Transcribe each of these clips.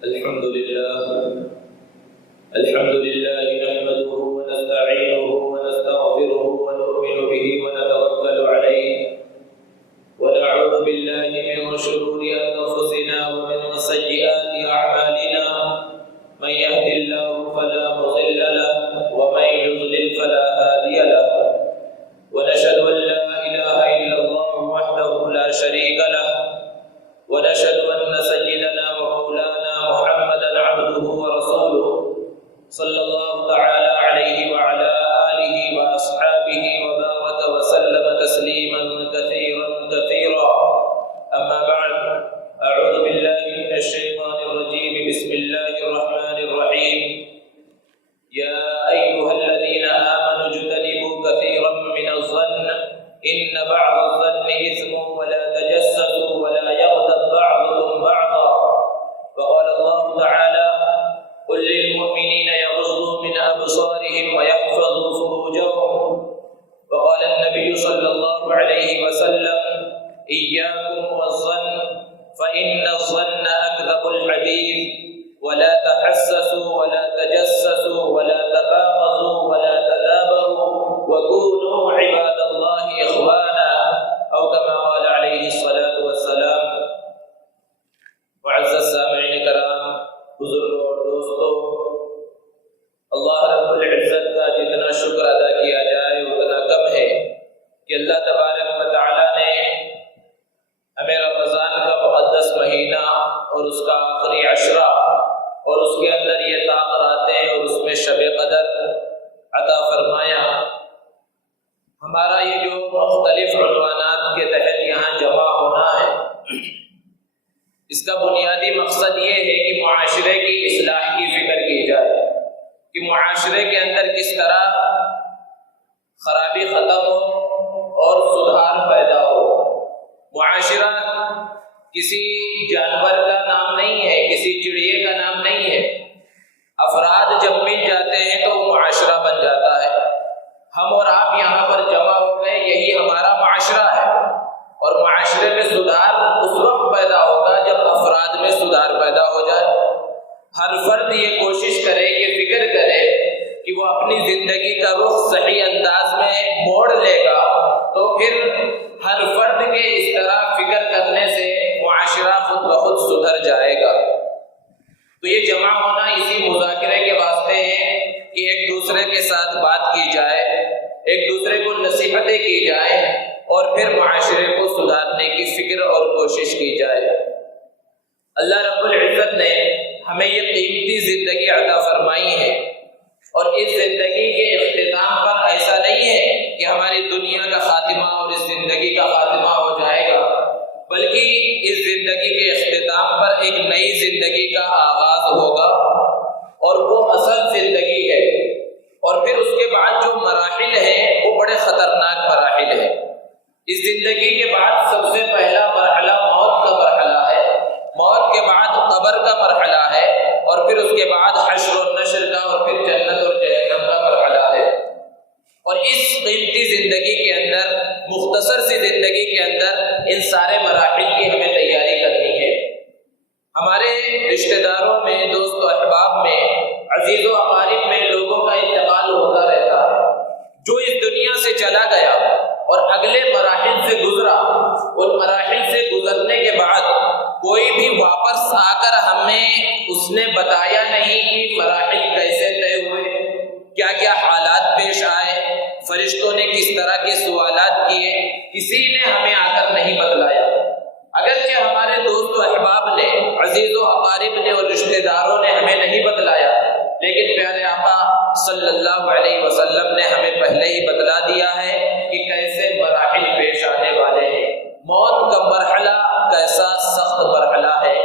الحمد لله نحمده ونستعينه ونستغفره ونؤمن به ونتوكل عليه ونعوذ بالله من شرور أنفسنا ومن سيئات أعمالنا من يهد الله فلا مضل له ومن يضلل فلا هادي له ونشهد أن لا إله إلا الله وحده لا شريك له ونشهد أن سيدنا ومولانا محمدا عبده ورسوله صلى الله تعالى عليه وعلى آله وأصحابه وبارك وسلم تسليما كثيرا كثيرا. أما بعد، أعوذ بالله من الشيطان الرجيم. بسم الله الرحمن الرحيم. يا أيها الذين آمنوا اجتنبوا كثيرا من الظن إن بعض الظن إثم ولا تجسسوا ولا يغتب بعضكم بعضا. وقال الله تعالى: قل للمؤمنين يغضوا من أبصارهم ويحفظوا فروجهم. وقال النبي صلى الله عليه وسلم: إياكم والظن فإن الظن أكذب الحديث ولا تحسسوا ولا تجسسوا ولا تباغضوا ولا تدابروا وكونوا عباد الله إخوانا، أو كما قال عليه الصلاة والسلام. معزز سامعین کرام، بزرگوں اور دوستوں، اللہ رب العزت کا جتنا شکر ادا کیا جائے اتنا کم ہے کہ اللہ تبارک و تعالی نے ہمیں رمضان کا مقدس مہینہ اور اس کا آخری عشرہ اور اس کے اندر یہ طاق راتیں اور اس میں شب قدر عطا فرمایا. ہمارا یہ جو مختلف عنوانات کے تحت یہاں جمع ہونا ہے، اس کا بنیادی مقصد یہ ہے کہ معاشرے کی اصلاح کی فکر کی جائے کہ معاشرے کے اندر کس طرح خرابی ختم ہو اور سدھار پیدا ہو. معاشرہ کسی جانور کا نام نہیں ہے، کسی چڑیے کا نام نہیں ہے. افراد جب مل جاتے ہیں تو وہ معاشرہ بن جاتا ہے. ہم اور آپ یہاں پر جمع ہو گئے، یہی ہمارا معاشرہ ہے. اور معاشرے میں سدھار اس وقت پیدا ہوگا جب افراد میں سدھار پیدا ہو جائے. ہر فرد یہ کوشش کرے، یہ فکر کرے کہ وہ اپنی زندگی کا رخ صحیح انداز میں موڑ لے گا تو پھر ہر فرد کے اس طرح فکر کرنے سے معاشرہ خود بخود سدھر جائے گا. تو یہ جمع ہونا اسی مذاکرے کے واسطے ہے کہ ایک دوسرے کے ساتھ بات کی جائے، ایک دوسرے کو نصیحتیں کی جائیں اور پھر معاشرے کو سدھارنے کی فکر اور کوشش کی جائے. اللہ رب العزت نے ہمیں یہ قیمتی زندگی عطا فرمائی ہے، اور اس زندگی کے اختتام پر ایسا نہیں ہے کہ ہماری دنیا کا خاتمہ اور اس زندگی کا خاتمہ ہو جائے گا، بلکہ اس زندگی کے اختتام پر ایک نئی زندگی کا آغاز ہوگا، اور وہ اصل زندگی ہے. اور پھر اس کے بعد جو مراحل ہیں وہ بڑے خطرناک مراحل ہیں. اس زندگی کے بعد سب سے پہلا مرحلہ موت کا مرحلہ ہے، موت کے بعد قبر کا مرحلہ ہے، اور پھر اس کے بعد حشر و نشر کا، اور پھر جنت اور جہنم کا مرحلہ ہے. اور اس قیمتی زندگی کے اندر، مختصر سی زندگی کے اندر، ان سارے مراحل کی ہمیں تیاری کرنی ہے. ہمارے رشتہ داروں میں، دوست و احباب میں، عزیز و اقارب میں لوگوں کا انتقال ہوتا رہتا ہے. جو اس دنیا سے چلا گیا اور اگلے مراحل سے گزرا، ان مراحل سے گزرنے کے بعد کوئی بھی واپس آ کر ہمیں اس نے بتایا نہیں کہ مراحل کیسے طے ہوئے، کیا کیا حالات پیش آئے، فرشتوں نے کس طرح کے سوالات کیے، کسی نے ہمیں آ کر نہیں بتلایا. اگرچہ ہمارے دوست و احباب نے، عزیز و اقارب نے اور رشتہ داروں نے ہمیں نہیں بتلایا، لیکن پیارے آقا صلی اللہ علیہ وسلم نے ہمیں پہلے ہی بتلا دیا ہے کہ کیسے مراحل پیش آنے والے ہیں. موت کا مرحلہ کیسا سخت مرحلہ ہے،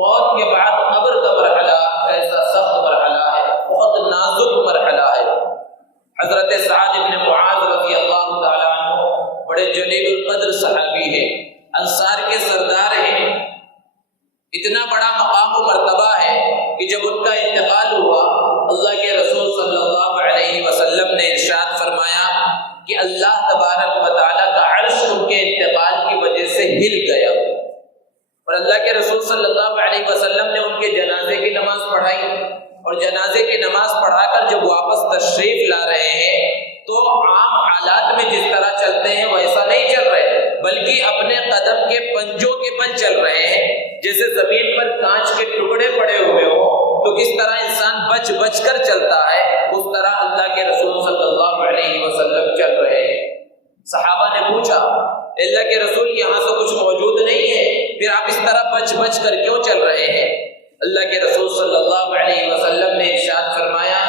موت کے بعد قبر کا مرحلہ کیسا سخت مرحلہ ہے، بہت نازک مرحلہ ہے. حضرت سعد بن معاذ رضی اللہ تعالیٰ عنہ بڑے جلیل القدر صحابی ہیں، انصار کے سردار ہیں. اتنا بڑا مقام و مرتبہ ہے کہ جب ان کا انتقال ہوا، اللہ کے رسول صلی اللہ علیہ وسلم نے ارشاد فرمایا کہ اللہ تبارک و تعالیٰ کا عرش ان کے انتقال کی وجہ سے ہل گیا. اور اللہ کے رسول صلی اللہ علیہ وسلم نے ان کے جنازے کی نماز پڑھائی، اور جنازے کی نماز پڑھا کر جب واپس تشریف لا رہے ہیں تو عام حالات میں جس طرح چلتے ہیں ویسا نہیں چل رہے، بلکہ اپنے قدم کے پنجوں کے بل چل رہے ہیں، جیسے زمین پر کانچ کے ٹکڑے پڑے ہوئے ہوں تو کس طرح انسان بچ بچ کر چلتا ہے، اس طرح اللہ کے رسول صلی اللہ علیہ وسلم چل رہے ہیں۔ صحابہ نے پوچھا، اللہ کے رسول یہاں تو کچھ موجود نہیں ہے، پھر آپ اس طرح بچ بچ کر کیوں چل رہے ہیں؟ اللہ کے رسول صلی اللہ علیہ وسلم نے ارشاد فرمایا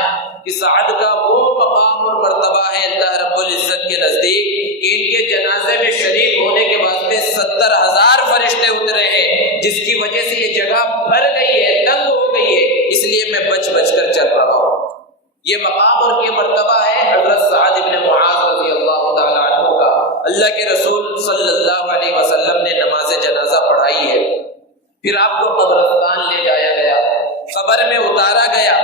کہ سعد کا وہ مقام اور مرتبہ ہے اللہ رب العزت کے نزدیک کہ ان کے جنازے میں شریک ہونے کے واسطے 70,000 فرشتے اترے ہیں، جس کی وجہ سے یہ جگہ بھر گئی ہے، تنگ ہو گئی ہے، اس لیے میں بچ بچ کر چل رہا ہوں۔ یہ مقام اور یہ مرتبہ ہے حضرت سعد بن معاذ رضی اللہ تعالیٰ عنہ کا۔ اللہ کے رسول صلی اللہ علیہ وسلم نے نماز جنازہ پڑھائی ہے، پھر آپ کو قبرستان لے جایا گیا، قبر میں اتارا گیا،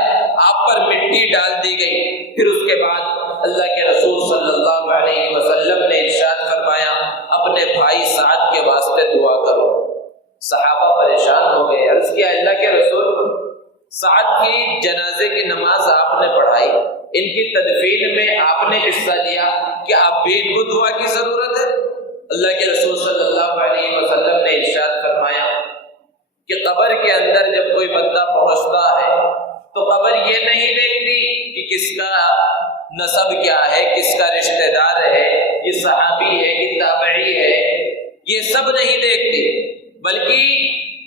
آپ پر مٹی ڈال دی گئی، پھر اس کے بعد اللہ کے رسول صلی اللہ علیہ وسلم نے ارشاد فرمایا اپنے بھائی سعد کے واسطے دعا کرو۔ صحابہ پریشان ہو گئے، عرض کیا اللہ کے رسول سعد کی جنازے کی نماز آپ نے پڑھائی، ان کی تدفین میں آپ نے حصہ لیا، کیا اب بھی ان کو دعا کی ضرورت ہے؟ اللہ کے رسول صلی اللہ علیہ وسلم نے ارشاد فرمایا کہ قبر کے اندر جب کوئی بندہ پہنچتا ہے تو قبر یہ نہیں دیکھتی کہ کس کا نسب کیا ہے، کس کا رشتہ دار ہے، یہ صحابی ہے کہ تابعی ہے، یہ سب نہیں دیکھتی، بلکہ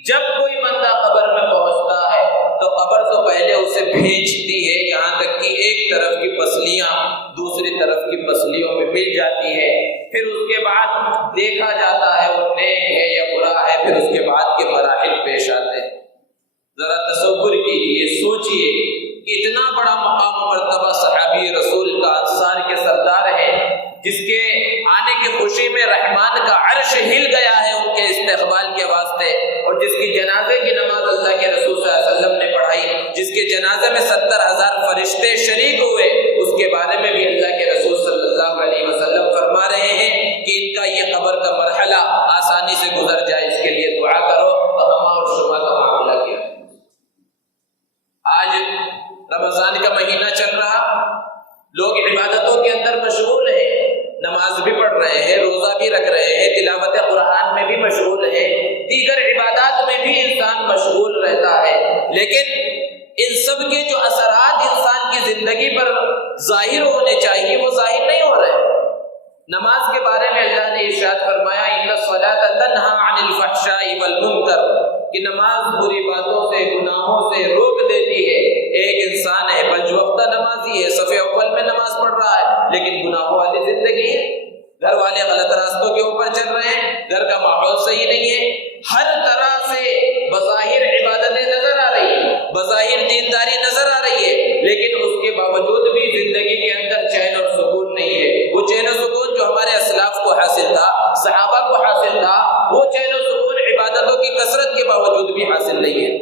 جب کوئی بندہ قبر میں پہنچتا ہے تو قبر تو پہلے اسے بھیجتی ہے، یہاں تک کہ ایک طرف کی پسلیاں دوسری طرف کی پسلیوں میں مل جاتی ہے، پھر اس کے بعد دیکھا جاتا ہے وہ نیک ہے یا برا ہے، پھر اس کے بعد کے مراحل پیش آتے ہیں۔ ذرا تصور کیجیے، سوچئے کہ اتنا بڑا مقام و مرتبہ صحابی رسول کا، انصار کے سردار ہے، جس کے آنے کی خوشی میں رحمان کا عرش ہل گیا ہے ان کے استقبال کے واسطے، اور جس کی جنازے کی نماز اللہ کے رسول صلی اللہ علیہ وسلم نے پڑھائی، جس کے جنازے میں 70,000 فرشتے شریک ہوئے، اس کے بارے میں بھی اللہ کے رسول صلی اللہ علیہ وسلم فرما رہے ہیں کہ ان کا یہ قبر کا مرحلہ آسانی سے گزر جائے، اس کے لیے دعا کرو۔ اور ہما اور شما کا معاملہ کیا؟ آج رمضان کا مہینہ چل رہا، لوگ عبادتوں کے اندر مشغول ہیں، نماز بھی پڑھ رہے ہیں، روزہ بھی رکھ رہے ہیں، تلاوت قرآن میں بھی مشغول ہیں، دیگر عبادات میں بھی انسان مشغول رہتا ہے، لیکن ان سب کے جو اثرات انسان کی زندگی پر ظاہر ہونے چاہیے وہ ظاہر نہیں ہو رہے۔ نماز کے بارے میں اللہ نے ارشاد فرمایا ان الصلاۃ تنہی عن الفحشاء والمنکر، کہ نماز بری باتوں سے، گناہوں سے روک دیتی ہے۔ ایک انسان ہے، پنج وقتہ نمازی ہے، صف اول میں نماز پڑھ رہا ہے، لیکن گناہوں والی زندگی ہے، گھر والے غلط راستوں کے اوپر چل رہے ہیں، گھر کا ماحول صحیح نہیں ہے، ہر طرح سے بظاہر عبادتیں نظر آ رہی ہیں، بظاہر دینداری نظر آ رہی ہے، لیکن اس کے باوجود بھی زندگی کے اندر چین اور سکون نہیں ہے۔ وہ چین و سکون جو ہمارے اسلاف کو حاصل تھا، صحابہ کو حاصل تھا، وہ چین و سکون عبادتوں کی کثرت کے باوجود بھی حاصل نہیں ہے۔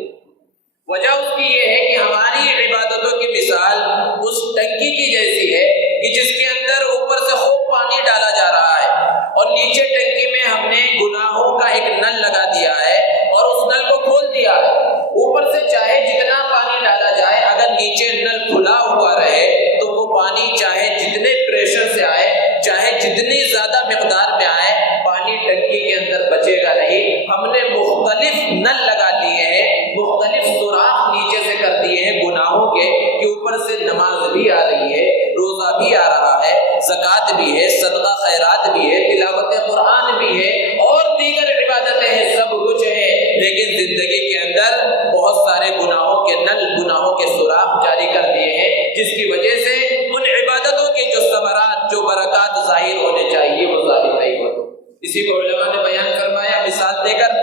وجہ اس کی یہ ہے کہ ہماری عبادتوں کی مثال اس ٹنکی کی جیسی ہے کہ جس کے اندر اوپر سے خوب پانی ڈالا جا رہا ہے، اور نیچے ٹنکی میں ہم نے گناہوں کا ایک نل لگا دیا ہے اور اس نل کو کھول دیا ہے۔ اوپر سے چاہے جتنا پانی ڈالا جائے، اگر نیچے نل کھلا ہوا رہے تو وہ پانی چاہے جتنے پریشر سے آئے، چاہے جتنی زیادہ مقدار میں آئے، پانی ٹنکی کے اندر بچے گا نہیں۔ ہم نے مختلف نل لگا دیے ہیں، مختلف سوراخ نیچے سے کر دیے ہیں گناہوں کے، کہ اوپر سے نماز بھی آ رہی ہے، روزہ بھی آ رہا ہے، زکوٰۃ بھی ہے، صدقہ خیرات بھی ہے، تلاوت قرآن بھی ہے، اور دیگر عبادتیں ہیں، سب کچھ ہے، لیکن زندگی کے اندر بہت سارے گناہوں کے نل، گناہوں کے سوراخ جاری کر دیے ہیں، جس کی وجہ سے ان عبادتوں کے جو ثمرات، جو برکات ظاہر ہونے چاہیے وہ ظاہر نہیں ہوتے۔ اسی کو علماء نے بیان فرمایا مثال دے کر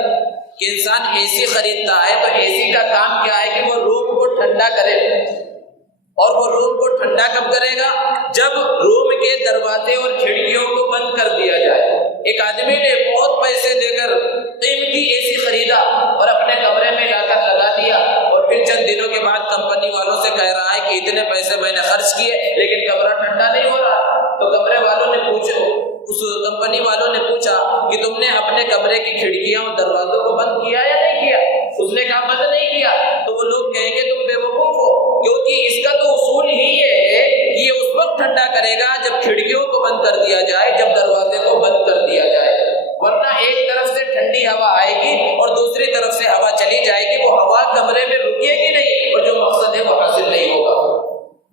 کہ انسان اے سی خریدتا ہے تو اے سی کا کام کیا ہے کہ وہ روم کو ٹھنڈا کرے، اور وہ روم کو ٹھنڈا کب کرے گا؟ جب روم کے دروازے اور کھڑکیوں کو بند کر دیا جائے۔ ایک آدمی نے بہت پیسے دے کر قیمتی اے سی خریدا اور اپنے کمرے میں لا کر لگا دیا، اور پھر چند دنوں کے بعد کمپنی والوں سے کہہ رہا ہے کہ کہ اتنے پیسے میں نے خرچ کیے لیکن کمرہ ٹھنڈا نہیں ہو رہا. تو کمرے والوں نے پوچھا، اس کمپنی والوں نے پوچھا کہ تم نے اپنے کمرے کی کھڑکیاں اور دروازوں کو بند کیا یا نہیں کیا؟ اس نے کہا بند نہیں کیا. تو وہ لوگ کہیں گے تم بے وقوف ہو، کیونکہ اس کا تو اصول ہی یہ ہے کہ یہ اس وقت ٹھنڈا کرے گا جب کھڑکیوں کو بند کر دیا جائے، جب دروازے کو بند کر دیا جائے. ورنہ ایک طرف سے ٹھنڈی ہوا آئے گی اور دوسری طرف سے ہوا چلی جائے گی، وہ ہوا کمرے میں رکے گی نہیں اور جو مقصد ہے وہ حاصل نہیں ہوگا.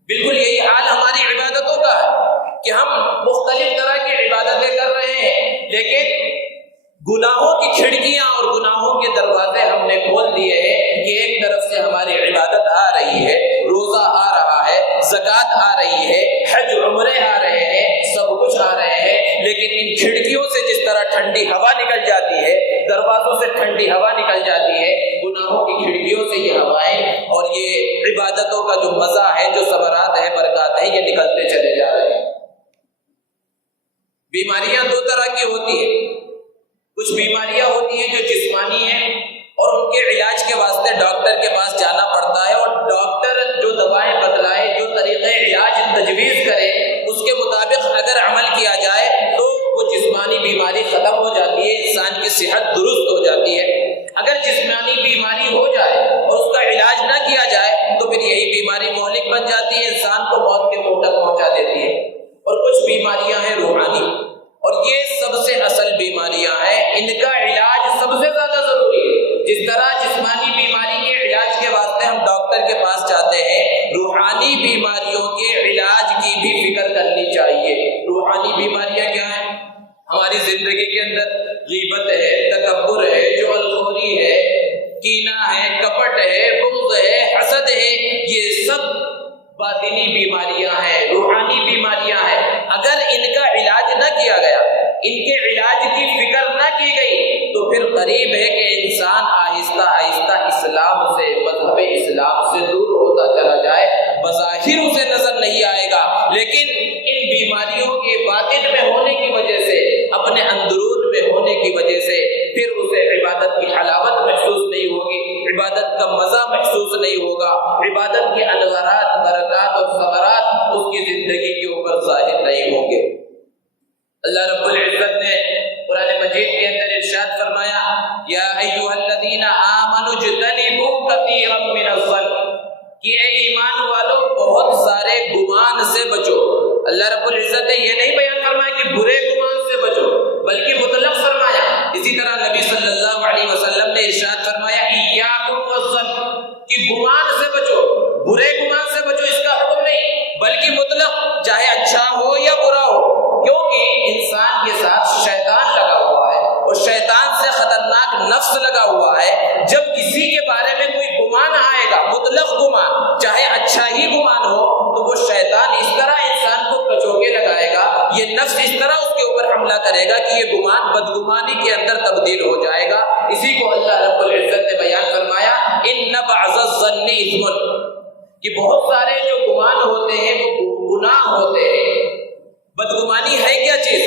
بالکل یہی حال ہماری عبادتوں کا ہے کہ ہم مختلف طرح کی عبادتیں کر رہے ہیں، لیکن گناہوں کی کھڑکیاں اور گناہوں کے دروازے ہم نے کھول دیے ہیں کہ ایک طرف سے ہماری عبادت آ رہی ہے، روزہ آ رہا ہے، زکوٰۃ آ رہی ہے، حج عمرے آ رہے ہیں، سب کچھ آ رہے ہیں، لیکن ان کھڑکیوں سے جس طرح ٹھنڈی ہوا نکل جاتی ہے، دروازوں سے ٹھنڈی ہوا نکل جاتی ہے، گناہوں کی کھڑکیوں سے یہ ہوائیں اور یہ عبادتوں کا جو مزہ ہے، جو ثمرات ہے، برکات ہے، یہ نکلتے چلے جا رہے ہیں. بیماریاں دو طرح کی ہوتی ہیں. کچھ بیماریاں ہوتی ہیں جو جسمانی ہیں اور ان کے علاج کے واسطے ڈاکٹر کے پاس جانا پڑتا ہے، اور ڈاکٹر جو دوائیں بتلائے، جو طریقے علاج تجویز کرے، اس کے مطابق اگر عمل کیا جائے تو وہ جسمانی بیماری ختم ہو جاتی ہے، انسان کی صحت درست ہو جاتی ہے. اگر جسمانی بیماری ہو جائے اور اس کا علاج نہ کیا جائے تو پھر یہی بیماری مہلک بن جاتی ہے، انسان کو موت کے منہ تک پہنچا دیتی ہے. اور کچھ بیماریاں ہیں روحانی، اور یہ سب سے اصل بیماریاں ہیں، ان کا علاج سب سے زیادہ ضروری ہے. جس طرح جسمانی بیماری کے علاج کے واسطے ہم ڈاکٹر کے پاس جاتے ہیں، روحانی بیماریوں کے علاج کی بھی فکر کرنی چاہیے. روحانی بیماریاں کیا ہیں؟ ہماری زندگی کے اندر غیبت ہے، تکبر ہے، جوالخوری ہے، کینہ ہے، کپٹ ہے، بغض ہے، حسد ہے، یہ سب باطنی بیماریاں ہیں، روحانی بیماریاں ہیں. اگر ان کا علاج نہ کیا گیا، ان کے علاج کی فکر نہ کی گئی تو پھر قریب ہے کہ انسان آہستہ آہستہ اسلام سے، مذہب اسلام سے دور ہوتا چلا جائے. بظاہر اسے نظر نہیں آئے گا، لیکن ان بیماریوں کے باطن میں ہونے کی وجہ سے، اپنے اندرون میں ہونے کی وجہ سے پھر اسے عبادت کی حلاوت محسوس نہیں ہوگی، عبادت کا مزہ محسوس نہیں ہوگا، عبادت کے انوارات، برکات اور ثمرات اس کی زندگی کے اوپر ظاہر نہیں ہوں گے. اللہ رب العزت نے قرآن مجید کے اندر ارشاد فرمایا، یا ایھا الذین آمنوا اجتنبوا کثیرا من الظن، کہ اے ایمان والو بہت سارے گمان سے بچو. اللہ رب العزت نے یہ نہیں بیان فرمایا کہ برے گمان سے بچو، بلکہ مطلق فرمایا. اسی طرح نبی صلی اللہ علیہ وسلم نے ارشاد فرمایا ایاکم والظن، کہ گمان سے بچو، برے گمان سے بچو. اس کا حکم نہیں بلکہ مطلق، چاہے اچھا ہو یا برا ہو، کیونکہ انسان کے ساتھ شیطان لگا ہوا ہے اور شیطان سے خطرناک نفس لگا ہوا ہے. جب کسی کے بارے میں کوئی گمان آئے گا، مطلق گمان، چاہے اچھا ہی گمان ہو، تو وہ شیطان اس طرح انسان کو کچوکے لگائے گا، یہ نفس اس طرح اس کے اوپر حملہ کرے گا کہ یہ گمان بدگمانی کے اندر تبدیل ہو جائے گا. اسی کو اللہ رب العزت نے بیان فرمایا ان بعض الظن اثم، کہ بہت سارے جو گمان ہوتے ہیں وہ گناہ ہوتے ہیں. بدگمانی ہے کیا چیز؟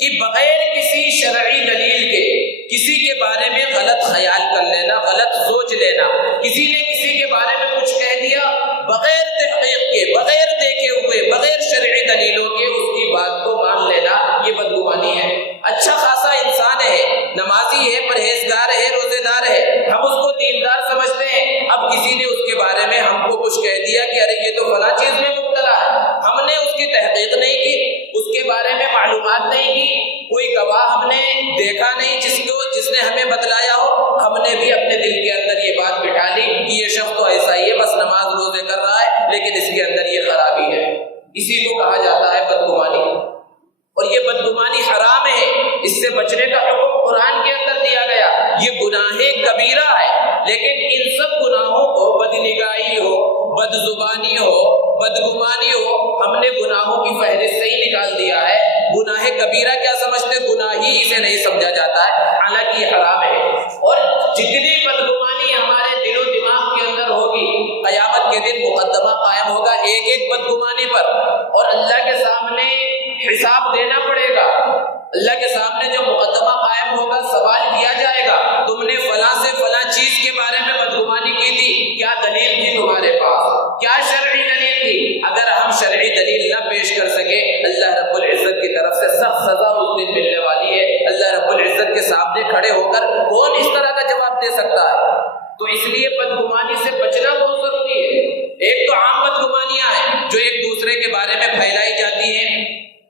کہ بغیر کسی شرعی دلیل کے کسی کے بارے میں غلط خیال کر لینا، غلط سوچ لینا. کسی نے کسی کے بارے میں کچھ کہہ دیا بغیر تحقیق کے، بغیر دیکھے ہوئے، بغیر شرعی دلیلوں کے اس کی بات کو مان لینا، یہ بدگمانی ہے. اچھا خاصا انسان ہے، نمازی ہے، پرہیزگار ہے، روزے دار ہے، ہم اس کو دیندار سمجھتے ہیں. اب کسی نے اس کے بارے میں ہم کو کچھ کہہ دیا کہ ارے یہ تو فلاں چیز میں مبتلا ہے، ہم نے اس کی تحقیق نہیں کی، اس کے بارے میں معلومات نہیں کی، کوئی گواہ ہم نے دیکھا نہیں جس نے ہمیں بتلایا ہو، ہم نے بھی اپنے دل کے اندر یہ بات بٹھا لی کہ یہ شخص تو ایسا ہی ہے، بس نماز روزے کر رہا ہے لیکن اس کے اندر یہ خرابی ہے. اسی کو کہا جاتا ہے بدگمانی. اور یہ بدگمانی حرام ہے، اس سے بچنے کا حکم قرآن کے اندر دیا گیا. یہ گناہ کبیرہ ہے، لیکن ان سب گناہوں کو، بدنگاہی ہو، بدزبانی ہو، بدگمانی ہو، ہم نے گناہوں کی فہرست سے ہی نکال دیا ہے. گناہ کبیرہ کیا سمجھتے؟ گناہ ہی اسے نہیں سمجھا جاتا ہے، حالانکہ یہ حرام ہے. اور جتنی بدگمانی ہمارے دل و دماغ کے اندر ہوگی، قیامت کے دن مقدمہ قائم ہوگا ایک ایک بدگمانی پر، اور اللہ کے سامنے حساب دینا پڑے گا. اللہ کے سامنے جب مقدمہ قائم ہوگا، سوال کیا جائے گا تم نے فلاں سے فلاں چیز کے بارے میں بدگمانی کی تھی، کیا دلیل تھی تمہارے پاس، کیا شرعی دلیل تو اس لیے بدگمانی سے بچنا بہت ضروری ہے۔ ایک تو عام بدگمانیاں ہیں جو ایک دوسرے کے بارے میں پھیلائی جاتی ہیں،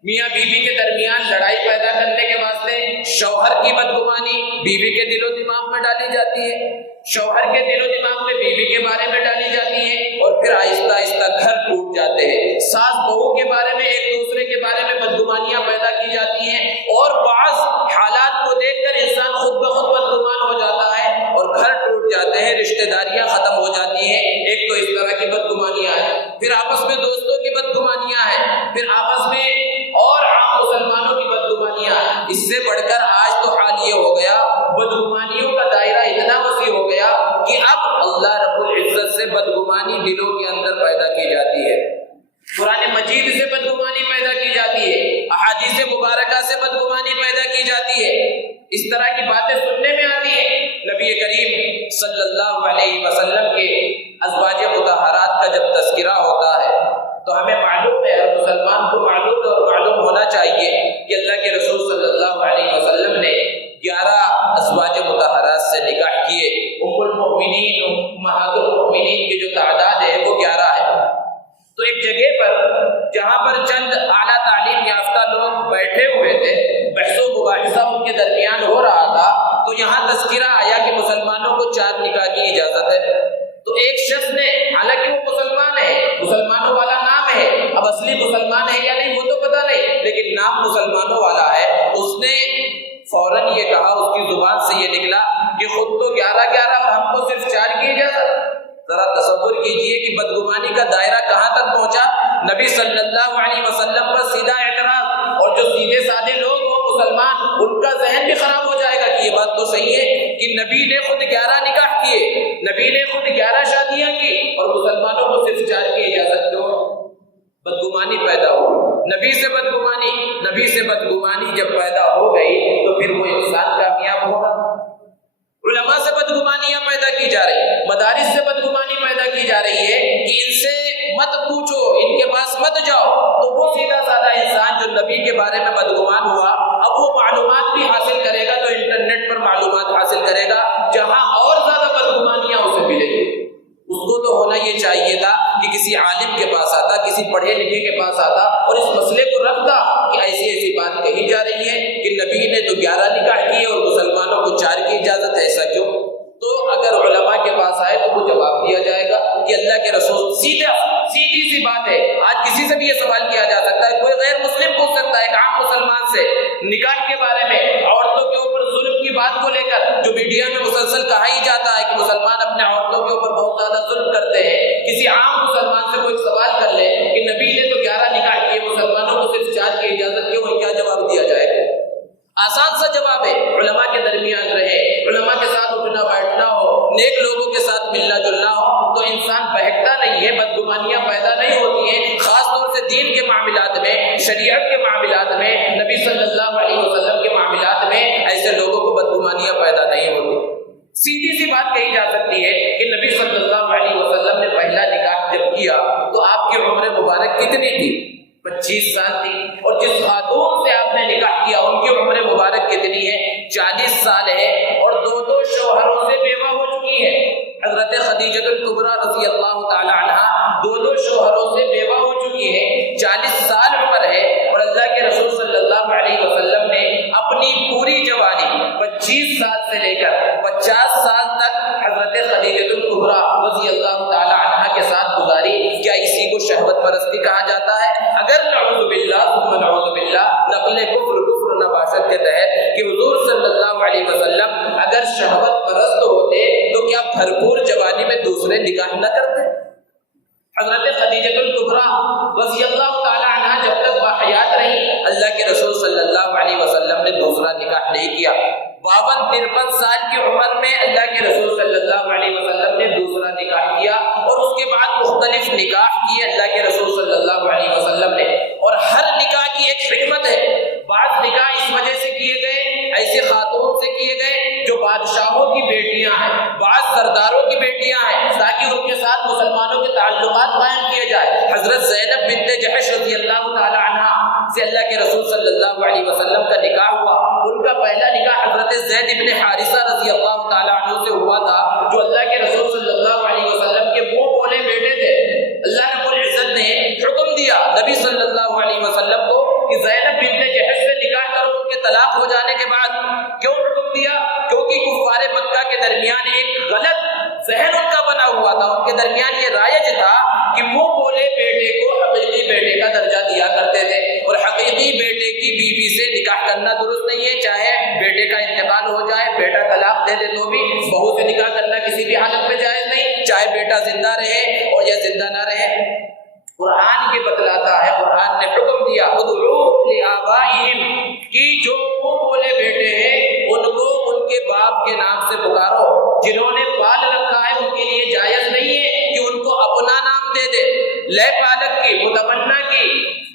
میاں بیوی کے درمیان لڑائی پیدا کرنے کے واسطے شوہر کی بدگمانی بیوی کے دل و دماغ میں ڈالی جاتی ہے، شوہر کے دل و دماغ میں بیوی کے بارے میں ڈالی جاتی ہے، اور پھر آہستہ آہستہ گھر ٹوٹ جاتے ہیں۔ ساس بہو کے بارے میں ایک دوسرے کے بارے میں بدگمانیاں پیدا کی جاتی ہیں، اور بعض حالات کو دیکھ کر انسان خود بخود بدگمان ہو جاتا ہے اور گھر ٹوٹ جاتے ہیں، رشتہ داریاں ختم ہو جاتی ہیں۔ ایک تو اس طرح کی بدگمانیاں ہیں، پھر آپس میں دوستوں کی بدگمانیاں ہیں، پھر آپس میں اور عام مسلمانوں کی بدگمانیاں ہیں۔ اس سے بڑھ کر آج تو حال یہ ہو گیا، بدگمانیوں کا دائرہ اتنا وسیع ہو گیا کہ اب اللہ رب العزت سے بدگمانی دلوں کے اندر پیدا کی جاتی ہے، قرآن مجید سے بدگمانی پیدا کی جاتی ہے، احادیث مبارکہ سے بدگمانی پیدا کی جاتی ہے۔ اس طرح کی باتیں سننے میں آتی ہیں۔ نبی کریم صلی اللہ علیہ وسلم کے ازواج مطہرات کا جب تذکرہ ہوتا ہے تو ہمیں معلوم ہے، ہر مسلمان کو معلوم ہے اور معلوم ہونا چاہیے کہ اللہ کے رسول صلی اللہ علیہ وسلم نے 11 ازواج مطہرات سے نکاح کیے۔ ام المؤمنین، امہات المؤمنین کی جو تعداد ہے وہ 11 ہے۔ تو ایک جگہ پر جہاں پر چند اعلیٰ تعلیم یافتہ لوگ بیٹھے ہوئے تھے، بحث و مباحثہ ان کے درمیان ہو رہا تھا، تو یہاں تذکرہ آیا کہ مسلمانوں کو 4 نکاح کی اجازت ہے۔ تو ایک شخص نے، حالانکہ وہ مسلمان ہے، مسلمانوں والا نام ہے، اب اصلی مسلمان ہے یا نہیں وہ تو پتہ نہیں، لیکن نام مسلمانوں والا ہے، اس نے فوراً یہ کہا، اس کی زبان سے یہ نکلا کہ خود تو 11 اور ہم کو صرف 4 کی اجازت۔ ذرا تصور کیجئے کہ بدگمانی کا دائرہ کہاں تک پہنچا۔ نبی صلی اللہ علیہ وسلم پر سیدھا اعتراض، اور جو سیدھے سادے لوگ وہ مسلمان، ان کا ذہن بھی خراب ہو جائے گا کہ یہ بات تو صحیح ہے کہ نبی نے خود 11 نکاح کیے، نبی نے خود 11 شادیاں کی، اور مسلمانوں کو صرف 4 کی اجازت کیوں؟ بدگمانی پیدا ہو، نبی سے بدگمانی، نبی سے بدگمانی جب پیدا ہو گئی تو پھر وہ انسان کامیاب ہوگا۔ علماء سے بدگمانیاں پیدا کی جا رہی ہیں، مدارس سے بدگمانی پیدا کی جا رہی ہے کہ ان سے مت پوچھو، ان کے پاس مت جاؤ، تو وہ سیدھا سادہ انسان جو نبی کے بارے میں بدگمان ہوا، اب وہ معلومات بھی حاصل کرے گا تو انٹرنیٹ پر معلومات حاصل کرے گا، جہاں اور زیادہ بدگمانیاں اسے ملیں گی۔ اس کو تو ہونا یہ چاہیے تھا کہ کسی عالم کے پاس آتا، کسی پڑھے لکھے کے پاس آتا اور اس مسئلے کو رکھتا کہ ایسی ایسی بات کہی جا رہی ہے کہ نبی نے تو 11 نکاح کیے اور مسلمانوں کو 4 کی اجازت ہے، ایسا کیوں؟ تو اگر علماء کے پاس آئے تو وہ جواب دیا جائے گا کہ اللہ کے رسول، سیدھی سی بات ہے۔ آج کسی سے بھی یہ سوال کیا جا سکتا ہے، کوئی غیر مسلم پوچھ سکتا ہے ایک عام مسلمان سے نکاح کے بارے میں، عورتوں کے اوپر ظلم کی بات کو لے کر جو میڈیا میں مسلسل کہا ہی جاتا ہے کہ مسلمان اپنے عورتوں کے اوپر بہت زیادہ ظلم کرتے ہیں، کسی عام مسلمان سے کوئی سوال کر لے کہ نبی نے تو 11 نکاح کیے، مسلمانوں کو صرف 4 کی اجازت کیوں ہے، کیا جواب دیا جائے گا؟ آسان سا جواب ہے، علماء کے درمیان رہے، علماء کے ساتھ اٹھنا بیٹھنا ہو، نیک لوگوں کے ساتھ ملنا جلنا ہو تو انسان بہکتا نہیں ہے، بدگمانیاں پیدا نہیں ہوتی ہیں۔ خاص طور سے دین کے معاملات میں، شریعت کے معاملات میں، نبی صلی اللہ علیہ وسلم کے معاملات میں ایسے لوگوں کو بدگمانیاں پیدا نہیں ہوتی۔ سیدھی سی بات کہی جا سکتی ہے کہ نبی صلی اللہ علیہ وسلم نے پہلا نکاح جب کیا تو آپ کی عمر مبارک کتنی تھی؟ 25 سال تھی، اور جس خاتون سے آپ نے نکاح کیا ان کی عمر مبارک کتنی ہے؟ 40 سال ہے، اور 2 شوہروں سے بیوہ ہو چکی ہے۔ حضرت خدیجہ الکبریٰ رضی اللہ تعالی عنہا 2 شوہروں سے بیوہ ہو چکی ہے، 40 سال عمر ہے، اور اللہ کے رسول صلی اللہ علیہ وسلم نے اپنی پوری جوانی 25 سال سے لے کر 50 سال تک حضرت خدیجہ الکبریٰ رضی اللہ تعالی عنہا کے ساتھ گزاری۔ کیا اسی کو شہوت پرستی کہا جاتا ہے؟ اگر نعوذ باللہ ثم نعوذ باللہ نقل کفر نباشت کے تحت کہ حضور صلی اللہ علیہ وسلم اگر شہوت پرست ہوتے تو کیا بھرپور جوانی میں دوسرے نکاح نہ کرتے؟ حضرت خدیجہ الکبریٰ رضی اللہ تعالی عنہا جب تک باحیات رہی، اللہ کے رسول صلی اللہ علیہ وسلم نے دوسرا نکاح نہیں کیا۔ 52-53 سال کی عمر میں اللہ کے رسول صلی اللہ علیہ وسلم نے دوسرا نکاح کیا، اور اس کے بعد مختلف نکاح کیے اللہ کے رسول صلی اللہ علیہ وسلم نے، اور ہر نکاح کی ایک حکمت ہے۔ بعض نکاح اس وجہ سے کیے گئے، ایسے خاتون سے کیے گئے جو بادشاہوں کی بیٹیاں ہیں، بعض سرداروں کی بیٹیاں ہیں، تاکہ ان کے ساتھ مسلمانوں کے تعلقات قائم کیے جائے۔ حضرت زینب بنت جحش رضی اللہ تعالی عنہا سے اللہ کے رسول صلی اللہ علیہ وسلم کا نکاح ہوا۔ ان کا پہلا نکاح حضرت زید بن حارثہ رضی اللہ تعالی عنہ سے ہوا تھا، جو اللہ کے کے درمیان ایک غلط ذہن ان کا بنا ہوا تھا، ان کے درمیان یہ رائج تھا کہ منہ بولے بیٹے کو حقیقی بیٹے کا درجہ دیا کرتے تھے، اور حقیقی بیٹے کی بیوی سے نکاح کرنا درست نہیں ہے، چاہے بیٹے کا انتقال ہو جائے، بیٹا طلاق دے دے تو بھی بہو سے نکاح کرنا کسی بھی حالت میں جائز نہیں، چاہے بیٹا زندہ رہے اور یا زندہ نہ رہے۔ قرآن یہ بتلاتا ہے، قرآن نے حکم دیا ادعوہم لآبائہم کہ جو منہ بولے بیٹے ہیں ان کو ان کے باپ کے نام سے پکارو، جنہوں نے پال رکھا ہے ان کے لیے جائز نہیں ہے کہ ان کو اپنا نام دے دے۔ لے پالک کی، متمنا کی،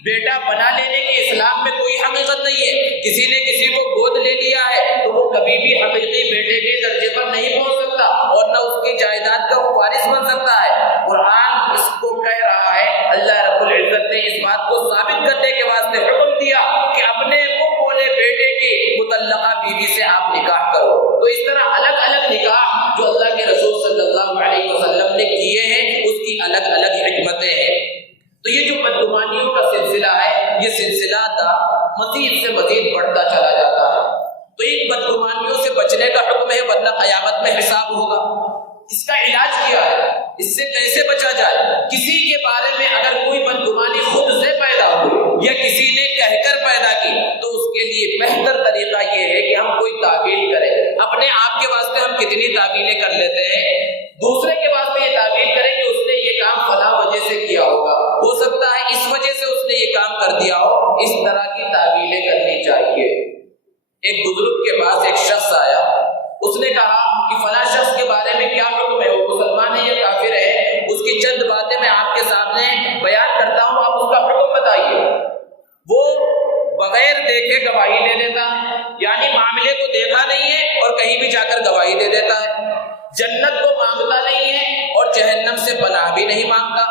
بیٹا بنا لینے کی اسلام میں کوئی حقیقت نہیں ہے۔ کسی نے کسی کو گود لے لیا ہے تو وہ کبھی بھی حقیقی بیٹے کے درجے پر نہیں پہنچ سکتا اور نہ اس کی جائیداد کا وہ وارث بن سکتا ہے۔ قرآن اس کو کہہ رہا ہے، اللہ رب العزت نے اس بات کو ثابت کرنے کے واسطے حکم دیا کہ اپنے منہ بولے بیٹے کی مطلقہ بیوی سے آپ نکاح کرو۔ تو اس طرح الگ الگ نکاح جو اللہ کے رسول صلی اللہ علیہ وسلم نے کیے ہیں اس کی الگ الگ حکمتیں ہیں۔ تو یہ جو بدگمانیوں کا سلسلہ ہے یہ سلسلہ مزید سے مزید بڑھتا چلا جاتا ہے۔ تو ان بدگمانیوں سے بچنے کا حکم ہے، ورنہ قیامت میں حساب ہوگا۔ اس کا علاج کیا ہے؟ اس سے کیسے بچا جائے؟ کسی کے بارے میں اگر کوئی بدگمانی خود سے پیدا ہوئی یا کسی نے کہہ کر پیدا کی تو اس کے لیے بہتر طریقہ یہ ہے کہ ہم کوئی تعویل کریں۔ اپنے آپ کے واسطے ہم کتنی تعویلیں کر لیتے ہیں، دوسرے کے واسطے یہ تعویل کریں کہ اس نے یہ کام فلاں وجہ سے کیا ہوگا، ہو سکتا ہے اس وجہ سے اس نے یہ کام کر دیا ہو۔ اس طرح کی تعویلیں کرنی چاہیے۔ ایک بزرگ کے پاس ایک شخص آیا، اس نے کہا کہ فلاں شخص کے بارے میں کیا حکم ہے، وہ مسلمان ہے یا کافر ہے؟ اس کی چند باتیں میں آپ کے سامنے بیان کرتا ہوں، آپ اس کا حکم بتائیے۔ وہ بغیر دیکھے گواہی دے دیتا ہے، یعنی معاملے کو دیکھا نہیں ہے اور کہیں بھی جا کر گواہی دے دیتا ہے۔ جنت کو مانگتا نہیں ہے اور جہنم سے پناہ بھی نہیں مانگتا،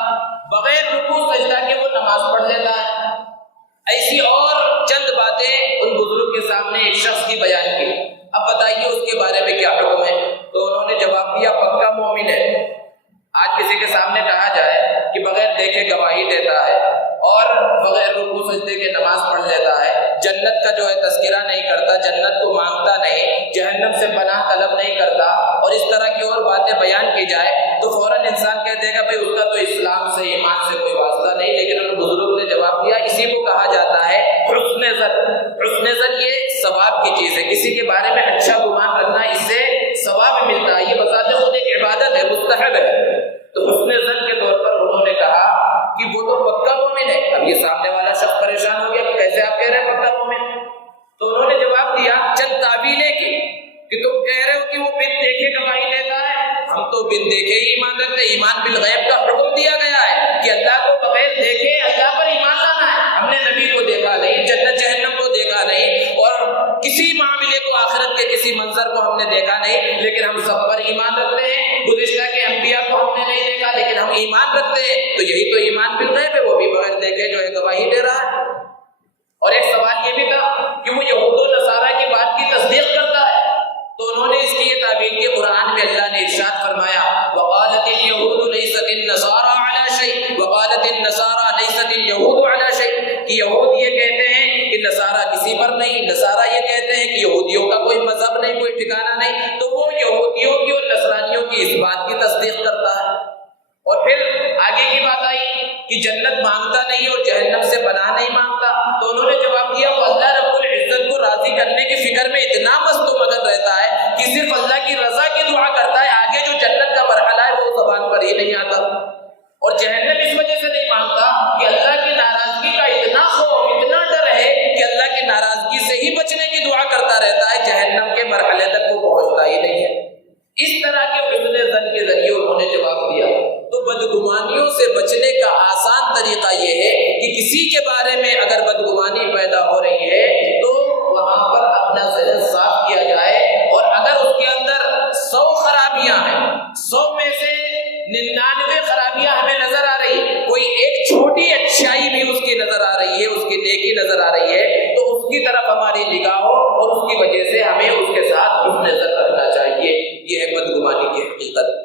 بغیر رکوع سجدہ کے وہ نماز پڑھ لیتا ہے۔ ایسی اور چند باتیں ان بزرگ کے سامنے ایک شخص کی بیان کی۔ اب بتائیے اس کے بارے میں کیا حکم ہے؟ تو انہوں نے جواب دیا پکا مومن ہے۔ آج کسی کے سامنے کہا جائے کہ بغیر دیکھے گواہی دیتا ہے اور بغیر رکوع سجدے کے نماز پڑھ لیتا ہے، جنت کا جو ہے تذکرہ نہیں کرتا، جنت کو مانگتا نہیں، جہنم سے پناہ طلب نہیں کرتا، اور اس طرح کی اور باتیں بیان کی جائے تو فوراً انسان کہہ دے گا بھائی اس کا تو اسلام سے ایمان سے کوئی واسطہ نہیں۔ لیکن ان بزرگ نے جواب دیا اسی کو کہا جاتا ہے حسن ظن۔ حسن ظن یہ ثواب کی چیز ہے، کسی کے بارے میں اچھا گمان رکھنا، اس سے ثواب ملتا ہے، یہ بذات خود ایک عبادت ہے، مستحب ہے۔ تو حسن ظن کے طور پر انہوں نے کہا کہ وہ تو پکا مومن ہے۔ اب یہ سامنے والا شخص پریشان ہو گیا کہ کیسے آپ کہہ رہے ہیں پکا مومن؟ تو انہوں نے جواب دیا چند تعویلیں کی کہ تم کہہ رہے ہو کہ وہ بن دیکھے گواہی دیتا ہے، ہم تو بن دیکھے ہی ایمان رکھتے، ایمان بالغیب کا حکم دیا گیا ہے کہ اللہ کو بغیر دیکھے اللہ پر ایمان لانا ہے۔ ہم نے نبی کو دیکھا نہیں، جنت جہنم کو دیکھا نہیں، اور کسی معاملے کو آخرت کے کسی منظر کو ہم نے دیکھا نہیں، لیکن ہم سب پر ایمان رکھتے ہیں۔ گزشتہ کے انبیاء کو ہم نے نہیں دیکھا لیکن ہم ایمان رکھتے ہیں، تو یہی تو ایمان بالغیب ہے، وہ بھی بغیر دیکھے جو ہے گواہی دے رہا ہے۔ اور ایک سوال یہ بھی تھا کہ وہ یہود و نصارہ کی بات کی تصدیق کرتا ہے، تو انہوں نے اس کی یہ تعبیر کی، قرآن میں اللہ نے ارشاد فرمایا وقالت اليهود ليست النصارى على شيء وقالت النصارى ليست اليهود على شيء، کہ یہود یہ کہتے ہیں کہ نصارہ کسی پر نہیں، نصارہ یہ کہتے ہیں کہ یہودیوں کا کوئی مذہب نہیں، کوئی ٹھکانہ نہیں، تو وہ یہودیوں کی اور نصرانیوں کی اس بات کی تصدیق کرتا ہے۔ اور پھر آگے کی بات آئی کہ جنت مانگتا نہیں اور جہنم سے پناہ نہیں مانگتا، تو انہوں نے جواب دیا وہ اللہ رب العزت کو راضی کرنے کی فکر میں اتنا مست و مگن رہتا ہے کہ صرف اللہ کی رضا کی دعا کرتا ہے، آگے جو جنت کا مرحلہ ہے وہ زبان پر ہی نہیں آتا۔ اور جہنم اس وجہ سے نہیں مانگتا کہ اللہ کی ناراضگی کا اتنا خوف، اتنا ڈر ہے کہ اللہ کی ناراضگی سے ہی بچنے کی دعا کرتا رہتا ہے، جہنم کے مرحلے تک وہ پہنچتا ہی نہیں ہے۔ اس طرح کے حسن ظن کے ذریعے انہوں نے جواب دیا۔ تو بدگمانیوں سے بچنے کا آسان طریقہ یہ ہے کہ کسی کے بارے میں اگر بدگمانی پیدا ہو رہی ہے تو وہاں پر اپنا ذہن صاف کیا جائے، اور اگر اس کے اندر 100 خرابیاں ہیں، 100 میں سے 99 خرابیاں ہمیں نظر آ رہی، کوئی ایک چھوٹی اچھائی بھی اس کی نظر آ رہی ہے، اس کی نیکی نظر آ رہی ہے، تو اس کی طرف ہماری نگاہ ہو اور اس کی وجہ سے ہمیں اس کے ساتھ حسن ظن رکھنا چاہیے۔ یہ ہے بدگمانی کی حقیقت۔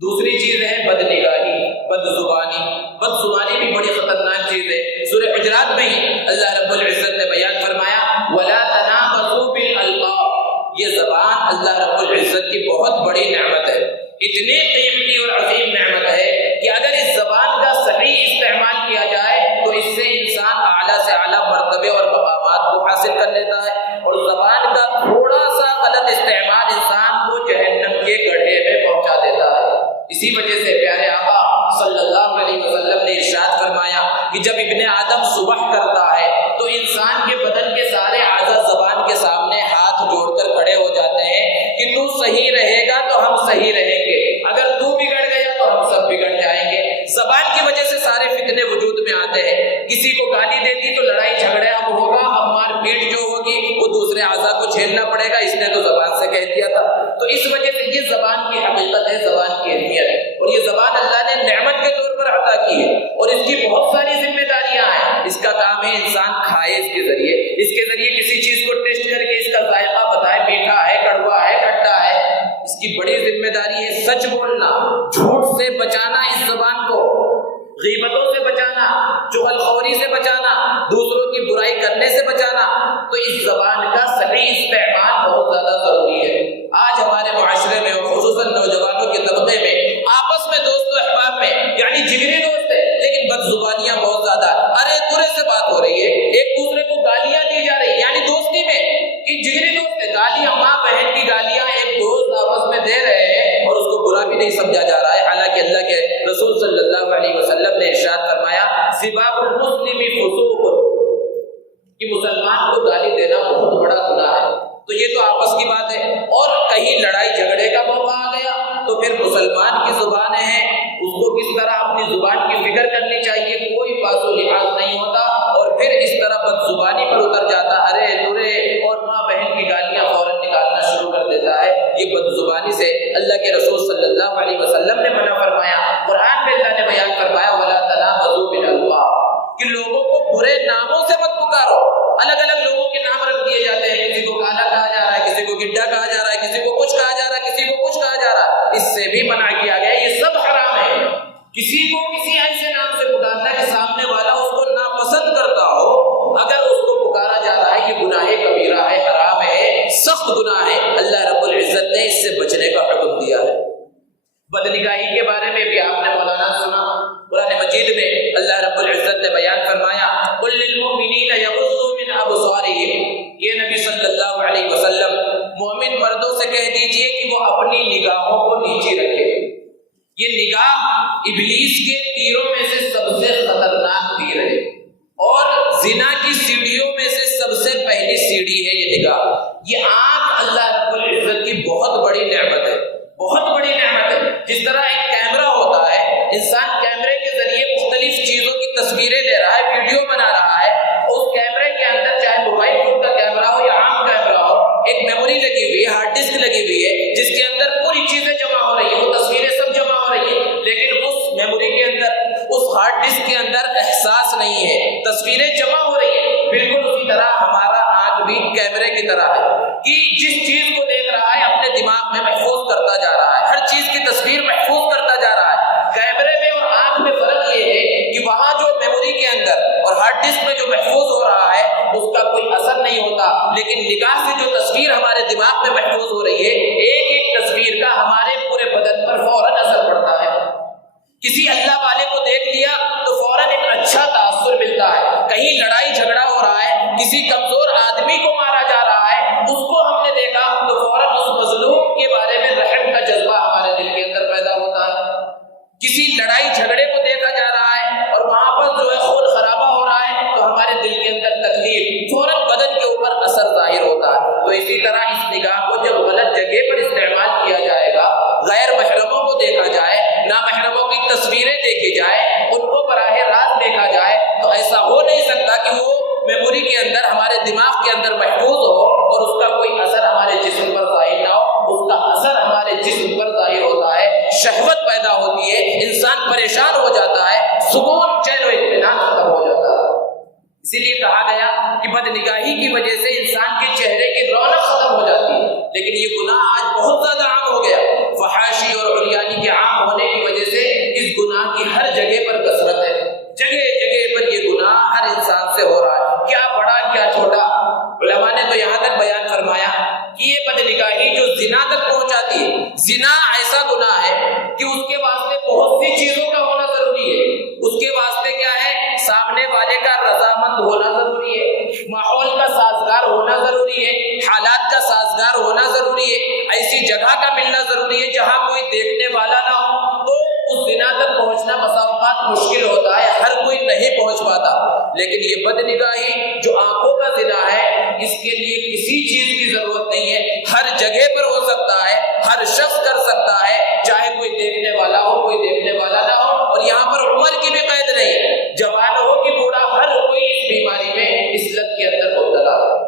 دوسری چیز ہے بد نگاہی، بد زبانی۔ بد زبانی بھی بڑی خطرناک چیز ہے۔ سورہ حجرات میں ہی اللہ رب العزت نے بیان فرمایا وَلَا تَنَابَزُوا بِالْأَلْقَابِ، یہ زبان اللہ رب العزت کی بہت بڑی نعمت ہے، اتنی قیمتی اور عظیم نعمت ہے کہ اگر اس زبان کا صحیح استعمال کیا جائے تو اس سے انسان اعلیٰ سے اعلیٰ مرتبے اور مقامات کو حاصل کر لیتا ہے، اور زبان کا تھوڑا سا غلط استعمال انسان کو جہنم کے گڑھے میں پہنچا دیتا ہے۔ اسی وجہ سے پیارے آقا صلی اللہ علیہ وسلم نے ارشاد فرمایا کہ جب ابن آدم صبح کرتا ہے تو انسان کے بدن کے سارے اعضاء زبان کے سامنے ہاتھ جوڑ کر کھڑے ہو جاتے ہیں کہ تو صحیح رہے گا تو ہم صحیح رہیں گے، اگر تو بگڑ گیا تو ہم سب بگڑ جائیں گے۔ زبان کی وجہ سے سارے فتنے وجود میں آتے ہیں، کسی کو گالی دے دی تو لڑائی جھگڑے اب ہوگا، اب مار پیٹ جو ہوگی وہ دوسرے اعضاء کو جھیلنا پڑے گا، اس نے تو زبان سے کہہ دیا تھا۔ تو اس وجہ سے یہ زبان کی حقیقت ہے، زبان کی اہمیت ہے، اور یہ زبان اللہ نے نعمت کے طور پر عطا کی ہے، اور اس کی بہت ساری ذمہ داریاں ہیں۔ اس کا کام ہے انسان کھائے اس کے ذریعے کسی چیز کو ٹیسٹ کر کے اس کا ذائقہ بتائے، میٹھا ہے، کڑوا ہے، کھٹا ہے۔ اس کی بڑی ذمہ داری ہے سچ بولنا، جھوٹ سے بچانا، اس زبان کو غیبتوں سے بچانا، چغلخوری سے بچانا، دوسروں کی برائی کرنے سے بچانا۔ تو اس زبان کا صحیح استعمال بہت زیادہ ضروری ہے۔ آج ہمارے معاشرے میں اور خصوصاً نوجوانوں کے طبقے میں آپس میں دوست و احباب میں یعنی جگری دوست ہے لیکن بد زبانیاں بہت زیادہ، ارے ترے سے بات ہو رہی ہے، ایک دوسرے کو گالیاں دی جا رہی، یعنی دوستی میں کہ جگری دوست ہے، گالیاں، ماں بہن کی گالیاں ایک دوست آپس میں دے رہے ہیں اور اس کو برا بھی نہیں سمجھا جا رہا ہے، حالانکہ اللہ کے رسول صلی اللہ علیہ وسلم نے ارشاد فرمایا سباب المسلم فسوق، کہ مسلمان کو گالی دینا بہت بڑا گناہ ہے۔ تو یہ تو آپس کی بات ہے، اور کہیں لڑائی جھگڑے کا موقع آ گیا تو پھر مسلمان کی زبانیں ہیں، اس کو کس طرح اپنی زبان کی فکر کرنی چاہیے، کوئی پاس و لحاظ نہیں ہوتا، اور پھر اس طرح بد زبانی پر اتر جاتا، ارے ترے اور ماں بہن کی گالیاں فوراً نکالنا شروع کر دیتا ہے۔ یہ بد زبانی سے اللہ کے رسول صلی اللہ علیہ وسلم نے منع فرمایا۔ قرآن میں اللہ نے بیان فرمایا وَلَا تَنَابَزُوا بِالْأَلْقَابِ، کہ لوگوں کو برے ناموں سے مت پکارو۔ الگ الگ لوگوں کے نام رکھ دیے جاتے ہیں، کسی کو کالا کہا جا رہا ہے، کسی کو گڈھا کہا جا رہا ہے، کسی کو کچھ کہا جا رہا ہے، کسی کو کچھ کہا جا رہا ہے، اس سے بھی منع کیا گیا، یہ سب حرام ہے۔ کسی کو کسی ایسے نام سے پکارنا کہ سامنے والا اس کو ناپسند کرتا ہو، اگر اس کو پکارا جا رہا ہے، یہ گناہ کبیرہ ہے، حرام ہے، سخت گناہ ہے، اللہ رب العزت نے اس سے بچنے کا حکم دیا ہے۔ بدنگاہی کے بارے میں بھی آپ نے مولانا سنا، قرآن مجید میں اللہ رب العزت نے بیان فرمایا قُلْ لِلْمُؤْمِنِينَ يَغُضُّوا مِنْ أَبْصَارِهِمْ، یہ نبی صلی اللہ علیہ وسلم مومن مردوں سے کہہ دیجئے کہ وہ اپنی نگاہوں کو نیچے رکھے۔ یہ نگاہ ابلیس کے تیروں میں سے سب سے خطرناک تیر ہے، اور زنا کی سیڑھیوں میں سے سب سے پہلی سیڑھی ہے یہ نگاہ۔ یہ آنکھ اللہ رب العزت کی بہت بڑی نعمت ہے، بہت بڑی نعمت ہے۔ جس طرح ایک کیمرہ ہوتا ہے، انسان کیمرے کے ذریعے مختلف چیزوں کی تصویریں لے رہا ہے، ویڈیو بنا رہا ہے، اس کیمرے کے اندر چاہے موبائل فون کا کیمرہ ہو یا عام کیمرہ ہو، ایک میموری لگی ہوئی ہے، ہارڈ ڈسک لگی ہوئی ہے، جس کے اندر پوری چیزیں جمع ہو رہی ہیں، وہ تصویریں سب جمع ہو رہی ہیں، لیکن اس میموری کے اندر، اس ہارڈ ڈسک کے اندر احساس نہیں ہے، تصویریں جمع ہو رہی ہیں۔ بالکل اسی طرح ہمارا آنکھ بھی کیمرے کی طرح ہے کہ جس چیز کو دیکھ رہا ہے اپنے دماغ میں محفوظ کرتا جا رہا ہے، ہر چیز کی تصویر محفوظ کرتا جا رہا ہے۔ کیمرے میں اور آنکھ میں فرق یہ ہے کہ وہاں جو میموری کے اندر اور ہارڈ ڈسک میں جو محفوظ ہو رہا ہے اس کا کوئی اثر نہیں ہوتا، لیکن نگاہ سے جو تصویر ہمارے دماغ میں محفوظ ہو رہی ہے، ایک ایک تصویر کا ہمارے پورے بدن پر فوراً اثر پڑتا ہے۔ کسی اللہ والے کو دیکھ لیا تو فوراً ایک اچھا تاثر ملتا ہے، کہیں لڑائی جھگڑا ہو رہا ہے، کسی کمزور آدمی کو مارا جا رہا ہے، اس کو ہم نے دیکھا تو فوراً اس مظلوم کے بارے میں رحم کا جذبہ ہمارے دل کے اندر پیدا ہوتا ہے۔ کسی لڑائی جھگڑے کو دیکھا جا رہا ہے اور وہاں پر جو ہے خون خرابہ ہو رہا ہے تو ہمارے دل کے اندر تکلیف، فوراً بدن کے اوپر اثر ظاہر ہوتا ہے۔ تو اسی طرح اس نگاہ کو جب غلط جگہ پر استعمال کیا جائے گا، غیر محرموں کو دیکھا جائے، نامحرموں کی تصویریں دیکھی جائے، ان کو براہ راست دیکھا جائے، تو ایسا ہو نہیں سکتا کہ وہ میموری کے اندر ہمارے دماغ کے اندر محفوظ ہو اور اس کا کوئی اثر ہمارے جسم پر ظاہر نہ ہو۔ اس کا اثر ہمارے جسم پر ظاہر ہوتا ہے، شہوت پیدا ہوتی ہے، انسان پریشان ہو جاتا ہے، سکون، چین و اطمینان ختم ہو جاتا ہے۔ اسی لیے کہا گیا کہ بد نگاہی کی وجہ سے انسان کے چہرے کی رونق ختم ہو جاتی ہے، لیکن یہ گناہ آج بہت زیادہ عام ہو گیا۔ فحاشی اور عریانی کے عام ہونے کی وجہ سے اس گناہ کی ہر جگہ پر کثرت ہے، جگہ جگہ پر یہ گناہ ہر انسان سے ہو رہا ہے، کیا بڑا کیا چھوٹا۔ علماء نے تو یہاں تک بیان فرمایا کہ یہ بد نگاہی جو زنا تک پہنچاتی ہے. زنا ایسا گناہ ہے کہ اس کے واسطے بہت سی چیزوں کا ہونا ضروری ہے. اس کے واسطے کیا ہے؟ سامنے والے کا رضامند ہونا ضروری ہے، ماحول کا سازگار ہونا ضروری ہے، حالات کا سازگار ہونا ضروری ہے، ایسی جگہ کا ملنا ضروری ہے جہاں کوئی دیکھنے والا نہ ہو. تو اس زنا تک پہنچنا بسا اوقات مشکل ہوتا ہے، ہر کوئی نہیں پہنچ پاتا. لیکن یہ بد نگاہی جو آنکھوں کا زنا ہے، اس کے لیے کسی چیز کی ضرورت نہیں ہے، ہر جگہ پر ہو سکتا ہے، ہر شخص کر سکتا ہے، چاہے کوئی دیکھنے والا ہو کوئی دیکھنے والا نہ ہو. اور یہاں پر عمر کی بھی قید نہیں، جوان ہو کہ بوڑھا، ہر کوئی اس بیماری میں، اس لت کے اندر مبتلا ہے.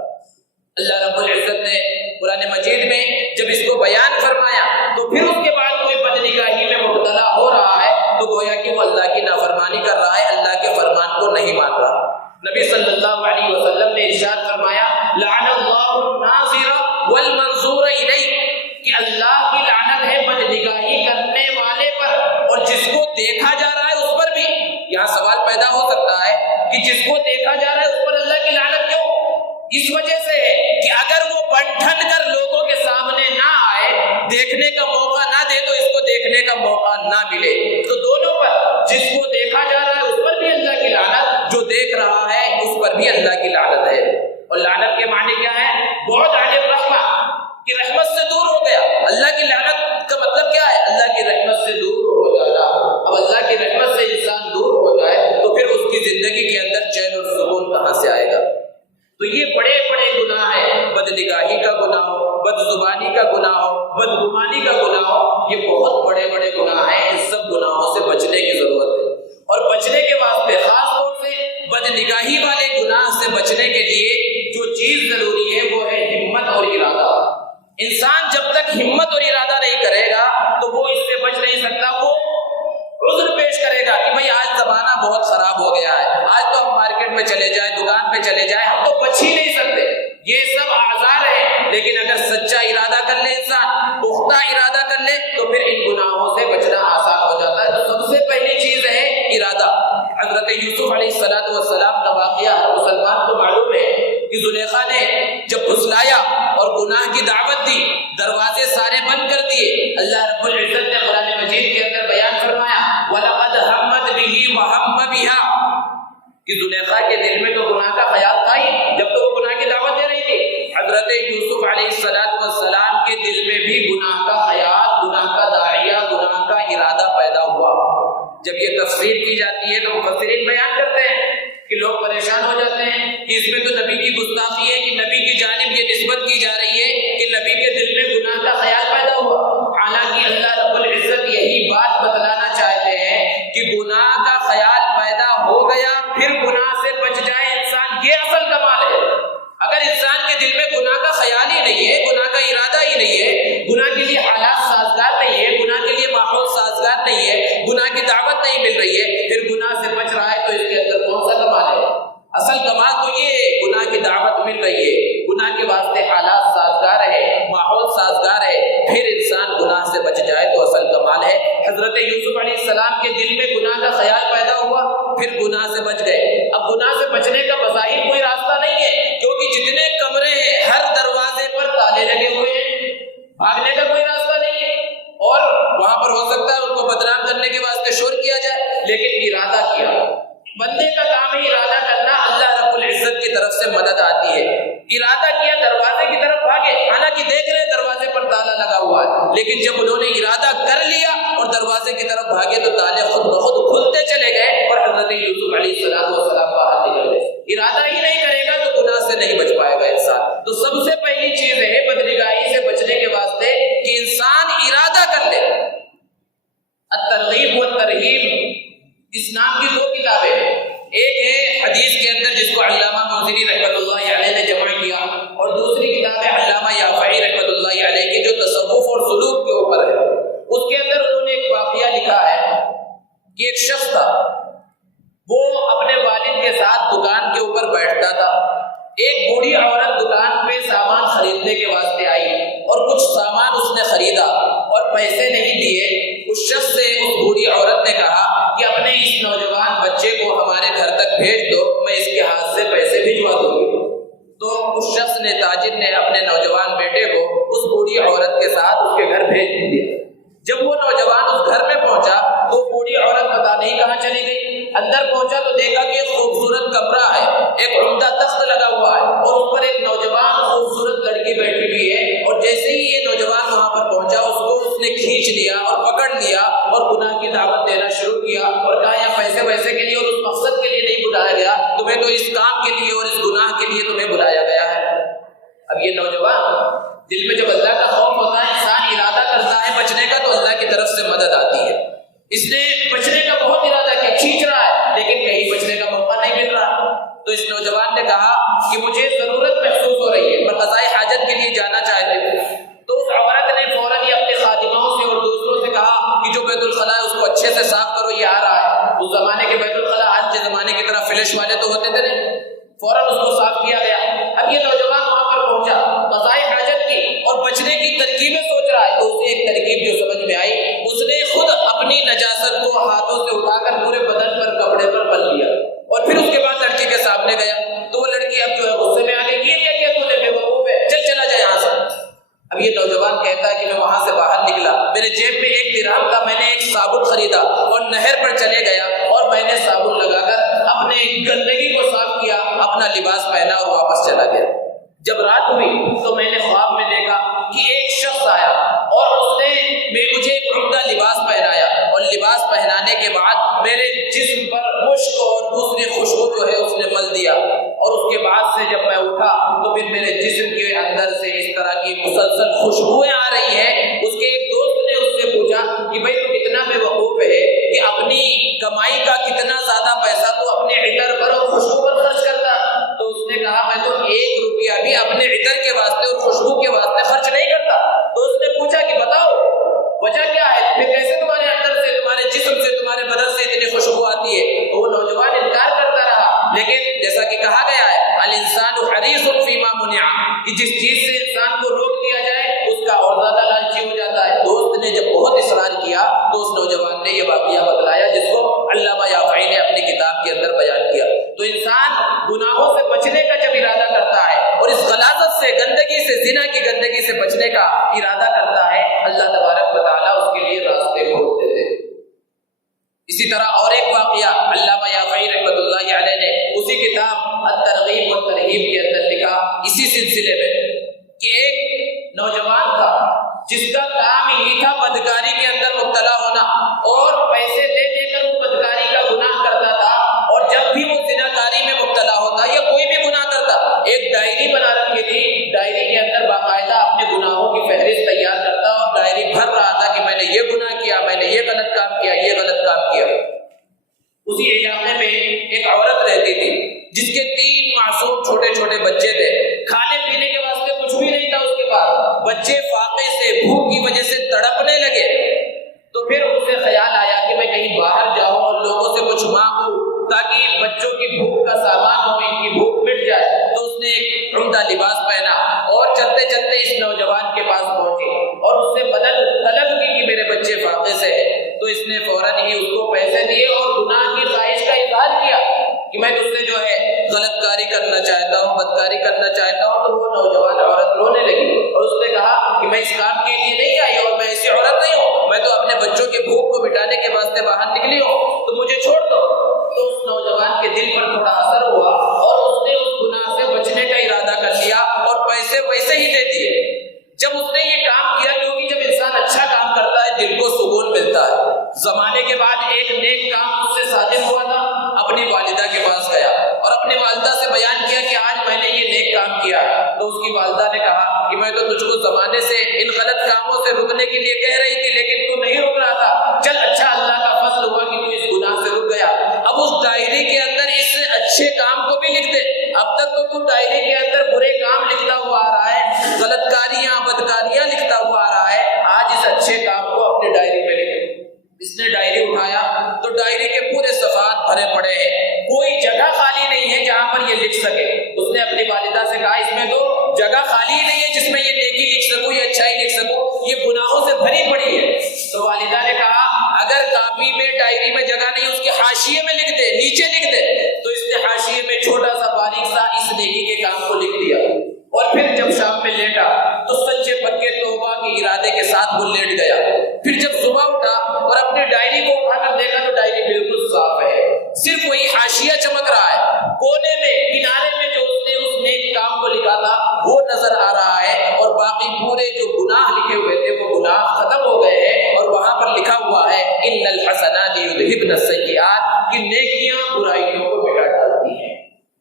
اللہ رب العزت نے قرآن مجید میں جب اس کو بیان فرمایا تو پھر اس کے بعد کوئی بد نگاہی میں مبتلا ہو رہا ہے تو گویا کہ وہ اللہ کی نافرمانی کر رہا ہے، اللہ کے فرمان کو نہیں مان رہا. نبی صلی اللہ علیہ وسلم نے ارشاد فرمایا لعن اللہ الناظر والمنظور الیہ، کہ اللہ کی لعنت ہے بد نگاہی کرنے والے پر اور جس کو دیکھا جا رہا ہے اس پر بھی. یہاں سوال پیدا ہو سکتا ہے کہ جس کو دیکھا جا رہا ہے اس پر اللہ کی لعنت کیوں؟ اس وجہ سے کہ اگر وہ بن ٹھن کر لوگوں کے سامنے نہ آئے، دیکھنے کا موقع نہ دے تو اس کو دیکھنے کا موقع نہ ملے. تو دونوں پر، جس کو دیکھا جا رہا ہے اس پر بھی اللہ کی لعنت، جو دیکھ رہا ہے اس پر بھی اللہ کی لعنت ہے. اور لعنت کے معنی کیا ہے؟ بہت عجیب رحمہ، کہ رحمت سے دور ہو گیا. اللہ کی لعنت کا مطلب کیا ہے؟ اللہ کی رحمت سے دور ہو جانا. اب اللہ کی رحمت سے انسان دور ہو جائے تو پھر اس کی زندگی کے اندر چین اور سکون کہاں سے آئے گا؟ تو یہ بڑے بڑے گناہ ہیں، بد نگاہی کا گناہ ہو، بد زبانی کا گناہ ہو، بدگمانی کا گناہ ہو، یہ بہت بڑے بڑے گناہ ہیں. ان سب گناہوں سے بچنے کی ضرورت ہے. اور بچنے کے واسطے خاص طور سے بد نگاہی والے گناہ سے بچنے کے لیے جو چیز ضروری ہے وہ ہے ہمت اور ارادہ. انسان جب تک ہمت اور ارادہ نہیں کرے گا تو وہ اس سے بچ نہیں سکتا. وہ عذر پیش کرے گا کہ بھائی آج زمانہ بہت خراب ہو گیا ہے، آج تو ہم مارکیٹ میں چلے جائیں، دکان پہ چلے جائیں، ہم تو بچ ہی نہیں سکتے. یہ سب اعذار ہیں. لیکن اگر سچا ارادہ کر لے انسان، پختہ ارادہ کر لے تو پھر ان گناہوں سے بچنا آسان ہو جاتا ہے. تو سب سے پہلی چیز ہے ارادہ. حضرت یوسف علیہ السلام کا واقعہ ہر مسلمان کو معلوم ہے کہ زلیخا نے جب پھسلایا اور گناہ کی دعوت دی، دروازے سارے بند کر دیے. اللہ رب العزت نے قرآن مجید کے اندر بیان فرمایا وَلَقَدْ هَمَّتْ بِهِ وَهَمَّ بِهَا، کہ زلیخا کے دل میں تو گناہ کا خیال تھا ہی جب تو وہ گناہ کی دعوت دے رہی تھی. حضرت یوسف علیہ السلام کے دل میں بھی گناہ کا خیال، گناہ کا داعیہ، گناہ کا ارادہ پیدا ہوا. جب یہ تفسیر کی جاتی ہے تو مفسرین بیان کرتے ہیں کہ لوگ پریشان ہو جاتے ہیں کہ اس میں تو نبی کی گستاخی ہے کہ نبی کی جانب یہ نسبت کی جا رہی ہے کہ نبی کے دل میں گناہ کا خیال پیدا ہوا. حالانکہ اللہ رب العزت یہی بات بتلانا چاہتے ہیں کہ گناہ کا خیال پیدا ہو گیا پھر گناہ سے بچ جائے انسان، یہ اصل کمال ہے. اگر انسان کے دل میں گناہ کا خیال ہی نہیں ہے، گناہ کا ارادہ ہی نہیں ہے، گناہ کے لیے حالات سازگار نہیں ہے، گناہ کے لیے ماحول سازگار نہیں ہے، گناہ کی دعوت نہیں مل رہی ہے، پھر گناہ سے بچ رہا ہے تو اس کے اندر کون سا کمال ہے؟ اصل کمال تو یہ ہے گناہ کی دعوت مل رہی ہے، گناہ کے واسطے حالات سازگار ہے، ماحول سازگار ہے، پھر انسان گناہ سے بچ جائے تو اصل کمال ہے. حضرت یوسف علیہ السلام کے دل میں گناہ کا خیال پیدا ہوا، پھر گناہ سے بچ گئے. اب گناہ سے بچنے کا بظاہر کوئی راستہ نہیں ہے کیونکہ جتنے کمرے ہیں ہر دروازے پر تالے لگے ہوئے ہیں، بھاگنے کا کوئی راستہ نہیں ہے. اور وہاں پر ہو سکتا ہے ان کو بدنام کرنے کے واسطے شور کیا جائے، لیکن ارادہ کیا. بندے کا کام ہے ارادہ کرنا، اللہ رب العزت کی طرف سے مدد آتی ہے. ارادہ کیا، دروازے کی طرف بھاگے، حالانکہ دیکھ رہے دروازے پر تالا لگا ہوا ہے، لیکن جب انہوں نے ارادہ کر لیا اور دروازے کی طرف بھاگے تو تالے خود بخود کھلتے چلے گئے اور حضرت یوسف علیہ السلام باہر نکل گئے. ارادہ ہی نہیں کرے گا تو گناہ سے نہیں بچ پائے گا انسان. تو سب سے پہلی چیز ہے بدنگاہی سے بچنے کے واسطے کہ انسان ارادہ کر لے. الترغیب والترہیب اس نام کی دو کتابیں ہیں. ایک ہے حدیث کے اندر جس کو علامہ منذری رحمۃ اللہ علیہ نے جمع کیا، اور دوسری کتاب ہے علامہ یافعی رحمۃ اللہ علیہ کی جو تصوف اور سلوک کے اوپر ہے. اس کے اندر انہوں نے ایک واقعہ لکھا ہے کہ ایک شخص تھا، وہ اپنے والد کے ساتھ دکان کے اوپر بیٹھتا تھا. ایک بوڑھی عورت دکان پہ سامان خریدنے کے واسطے آئی اور کچھ سامان اس نے خریدا اور پیسے نہیں دیے. اس شخص سے اس بوڑھی عورت نے کہا کہ اپنے اس نوجوان بچے کو ہمارے گھر تک بھیج دو، میں اس کے ہاتھ سے پیسے بھجوا دوں گی. تو اس شخص نے، تاجر نے اپنے نوجوان بیٹے کو اس اس نے بچنے کا بہت ارادہ کیا، کھینچ رہا ہے لیکن کہیں بچنے کا موقع نہیں مل رہا۔ تو اس نوجوان نے کہا کہ مجھے ضرورت محسوس ہو رہی ہے، میں قضائے حاجت کے لیے جانا چاہتے ہوں۔ تو اس عورت نے فوراً ہی اپنے خادموں سے اور دوسروں سے کہا کہ جو بیت الخلاء ہے اس کو اچھے سے صاف کرو، یہ آ رہا ہے۔ اس زمانے کے بیت الخلاء آج کے زمانے کی طرح فلش والے تو ہوتے تھے نہیں، فوراً اس کو صاف کیا گیا۔ اب یہ نوجوان وہاں پر پہنچا، قضائے حاجت کی اور بچنے کی ترکیبیں سوچ رہا ہے، تو اسے ایک ترکیب جو سمجھ میں آئی، اس نے خود اپنی نجاست کو ہاتھوں سے اٹھا کر پورے بدن پر کپڑے پر مل لیا اور پھر اس کے بعد لڑکی کے سامنے گیا۔ تو وہ لڑکی اب جو ہے غصے میں آ گئی، یہ کیا تو نے بے وقوف ہے، چلا جا یہاں سے۔ اب یہ نوجوان کہتا ہے کہ میں وہاں سے باہر نکلا، میرے جیب میں 1 درہم تھا، میں نے ایک صابن خریدا اور نہر پر چلے گیا اور میں نے صابن لگا کر اپنے گندگی کو صاف کیا، اپنا لباس پہنا اور واپس چلا گیا۔ جب رات ہوئی تو میں نے خواب میں دیکھا کہ ایک شخص آیا اور اس نے مجھے ایک عمدہ لباس پہنایا اور لباس پہنانے کے بعد میرے جسم پر مشک اور دوسری خوشبو جو ہے اس نے مل دیا، اور اس کے بعد سے جب میں اٹھا تو پھر میرے جسم کے اندر سے اس طرح کی مسلسل خوشبوئیں آ رہی ہیں۔ اس کے ایک دوست نے اس سے پوچھا کہ بھائی تو کتنا بے وقوف ہے کہ اپنی کمائی کا کتنا زیادہ پیسہ تو اپنے عطر پر اور خوشبو پر خرچ کرتا۔ تو اس نے کہا میں تو 1 روپیہ بھی اپنے عطر کے واسطے اور خوشبو کے واسطے خرچ نہیں کرتا۔ تو اس نے پوچھا کہ بتاؤ وجہ کیا ہے، پھر کیسے تمہارے اندر سے، تمہارے جسم سے، تمہارے بدن سے اتنی خوشبو آتی ہے؟ تو وہ نوجوان انکار کرتا رہا، لیکن جیسا کہ کہا گیا ہے الانسان حریص فیما منع، کہ جس چیز سے انسان کو روک دیا جائے اس کا اور زیادہ لالچی ہو جاتا ہے۔ دوست نے جب بہت اصرار کیا تو اس نوجوان نے یہ واقعہ بتلایا جس کو علامہ یافعی نے اپنی کتاب کے اندر بیان کیا۔ تو انسان گناہوں سے بچنے کا جب ارادہ کرتا ہے اور اس غلاظت سے، گندگی سے، زنا کی گندگی سے بچنے کا ارادہ کرتا ہے، اللہ تبارک و تعالیٰ اس کے لیے راستے کھول دیتے ہیں۔ اسی طرح اور ایک واقعہ علامہ یافعی رحمۃ اللہ علیہ نے اسی کتاب الترغیب والترہیب کے اندر لکھا، اسی سلسلے میں، کہ ایک نوجوان تھا جس کا کام ہی تھا بدکاری کے اندر مبتلا ہونا، اور پیسے دے دے کر وہ بدکاری کا گناہ کرتا تھا، اور جب بھی وہ زناکاری میں مبتلا ہوتا یا کوئی بھی گناہ کرتا، ایک ڈائری بنا رکھی تھی، ڈائری کے اندر باقاعدہ اپنے گناہوں کی فہرست تیار کرتا اور ڈائری بھر رہا تھا کہ میں نے یہ گناہ کیا، میں نے یہ غلط کام کیا، یہ غلط کام کیا۔ اسی علاقے میں ایک عورت رہتی تھی جس کے 3 معصوم چھوٹے چھوٹے بچے تھے، کھانے پینے کے واسطے کچھ بھی نہیں تھا اس کے پاس، بچے فاقے سے، بھوک کی وجہ سے تڑپنے لگے۔ تو پھر اسے خیال آیا کہ میں کہیں باہر جاؤں اور لوگوں سے کچھ مانگوں تاکہ بچوں کی بھوک کا سامان ہو، ان کی بھوک مٹ جائے۔ تو اس نے ایک عمدہ لباس پہنا اور چلتے چلتے اس نوجوان کے پاس پہنچی اور اس سے مدد طلب کی کہ میرے بچے فاقے سے ہیں۔ تو اس نے فوراً ہی اس کو پیسے دیے اور گناہ کی خواہش کا اظہار کیا کہ میں تجھ سے جو ہے غلط کاری کرنا چاہتا ہوں، بدکاری کرنا چاہتا ہوں۔ تو وہ نوجوان عورت رونے لگی اور اس نے کہا کہ میں اس کام کے لیے نہیں آئی اور میں ایسی عورت نہیں ہوں، میں تو اپنے بچوں کے بھوک کو مٹانے کے واسطے باہر نکلی ہوں، تو مجھے چھوڑ دو۔ تو اس نوجوان کے دل پر تھوڑا اثر ہوا اور اس نے اس گناہ سے بچنے کا ارادہ کر لیا اور پیسے ویسے ہی دے دیے۔ جب اس نے یہ کام کیا، کیونکہ جب انسان اچھا کام کرتا ہے دل کو سکون ملتا ہے۔ زمانے کے بعد ایک نیک کام اس سے صادر ہوا تھا، اپنی والدہ کے پاس گیا اور اپنی والدہ سے بیان کیا کہ آج میں نے یہ نیک کام کیا۔ تو اس کی والدہ نے کہا کہ میں تو تجھ کو زمانے سے ان غلط کاموں سے رکنے کے لیے کہہ رہی تھی لیکن تو نہیں رک رہا تھا، چل اچھا اللہ کا فضل ہوا کہ تو اس گناہ سے رک گیا۔ اب اس ڈائری کے اندر اس اچھے کام کو بھی لکھ دے، اب تک تو ڈائری کے اندر برے کام لکھتا ہوا آ رہا ہے، غلط کاریاں، بدکاریاں لکھتا ہوا آ رہا ہے، آج اس اچھے کام کو اپنی ڈائری میں لکھ۔ اس نے ڈائری اٹھایا تو ڈائری کے پورے صفحات بھرے پڑے ہیں، کوئی جگہ خالی نہیں ہے جہاں پر یہ لکھ سکے۔ اس نے اپنی والدہ سے کہا اس میں تو جگہ خالی نہیں ہے جس میں یہ نیکی لکھ سکوں، یہ اچھائی لکھ سکوں، یہ گناہوں سے بھری پڑی ہے۔ تو والدہ نے کہا اگر کاپی میں، ڈائری میں جگہ نہیں، اس کے حاشیے میں لکھ دے، نیچے لکھ دے۔ تو اس نے حاشیے میں چھوٹا سا باریک سا اس نیکی کے کام کو لکھ دیا، اور پھر جب شام میں لیٹا تو سچے پکے توبہ کے ارادے کے ساتھ وہ لیٹ گیا۔ پھر جب صبح اٹھا اور اپنی ڈائری کو اٹھا کر دیکھا تو ڈائری بالکل صاف ہے، صرف وہی حاشیہ چمک رہا ہے، کونے میں، کنارے میں جو اس نے اس نیک کام کو لکھا تھا وہ نظر آ رہا ہے، اور باقی پورے جو گناہ لکھے ہوئے تھے وہ گناہ ختم ہو گئے ہیں، اور وہاں پر لکھا ہوا ہے ان الحسنات یذھبن السیئات، کہ نیکیاں برائیوں کو مٹا ڈالتی ہیں۔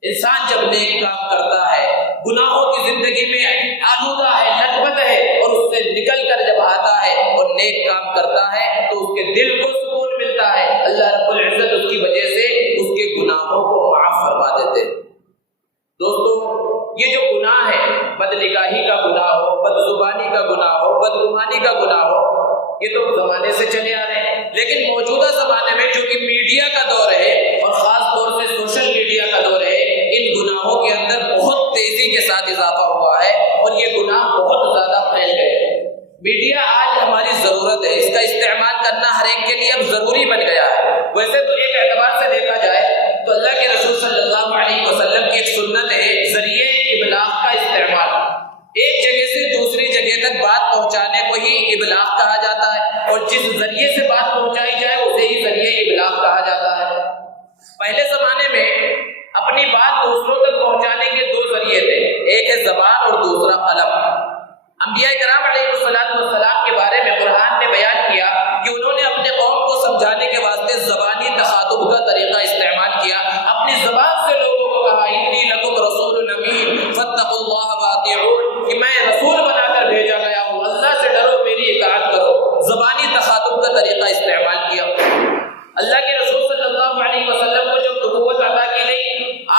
انسان جب نیک کام کرتا ہے، گناہوں کی زندگی میں آلودہ ہے، لٹپٹ ہے، اور اس سے نکل کر جب آتا ہے اور نیک کام کرتا ہے تو اس کے دل کو سکون ملتا زبانی کا گناہ ہو، یہ تو زمانے سے چلے آ رہے ہیں، لیکن موجودہ زمانے میں چونکہ میڈیا کا دور ہے اور خاص طور سے سوشل میڈیا کا دور ہے، ان گناہوں کے اندر بہت تیزی کے ساتھ اضافہ ہوا ہے اور یہ گناہ بہت زیادہ پھیل گئے ہیں۔ میڈیا آج ہماری ضرورت ہے، اس کا استعمال کرنا ہر ایک کے لیے اب ضروری بن گیا ہے۔ ویسے تو ایک اعتبار سے دیکھا جائے تو اللہ کے رسول صلی اللہ علیہ وسلم کی ایک سنت ہے ذریعے ابلاغ کا استعمال۔ ایک جگہ سے دوسری جگہ تک بات پہنچانے کو ہی ابلاغ کہا جاتا ہے، اور جس ذریعے سے بات پہنچائی جائے اسے ہی ذریعے ابلاغ کہا جاتا ہے۔ پہلے زمانے میں اپنی بات دوسروں تک پہنچانے کے دو ذریعے تھے، ایک ہے زبان اور دوسرا قلم۔ انبیاء کرام علیہ السلام کے بارے میں قرآن نے بیان کیا کہ انہوں نے اپنے قوم کو سمجھانے کے واسطے زبانی تخاطب کا طریقہ استعمال کیا، اپنی زبان سے لوگوں کو کہا انی لکم رسول امین فاتقوا اللہ واطیعون، کہ میں رسول بنا کر بھیجا گیا ہوں، اللہ سے ڈرو، میری اطاعت کرو۔ زبانی تخاطب کا طریقہ استعمال کیا۔ اللہ کے رسول صلی اللہ علیہ وسلم کو جب نبوت عطا کی گئی،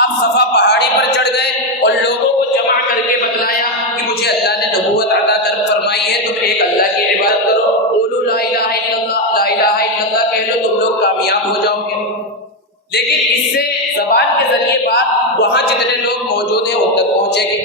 آپ صفا پہاڑی پر چڑھ گئے اور لوگوں کو جمع کر کے بتلایا کہ مجھے اللہ نے نبوت عطا کر فرمائی ہے تم ایک اللہ کی عبادت کرو، قولوا لا الہ الا اللہ، لا الہ الا اللہ کہہ لو، تم لوگ کامیاب ہو جاؤ گے۔ لیکن اس سے زبان کے ذریعے بات وہاں جتنے لوگ موجود ہیں ان تک پہنچے گی۔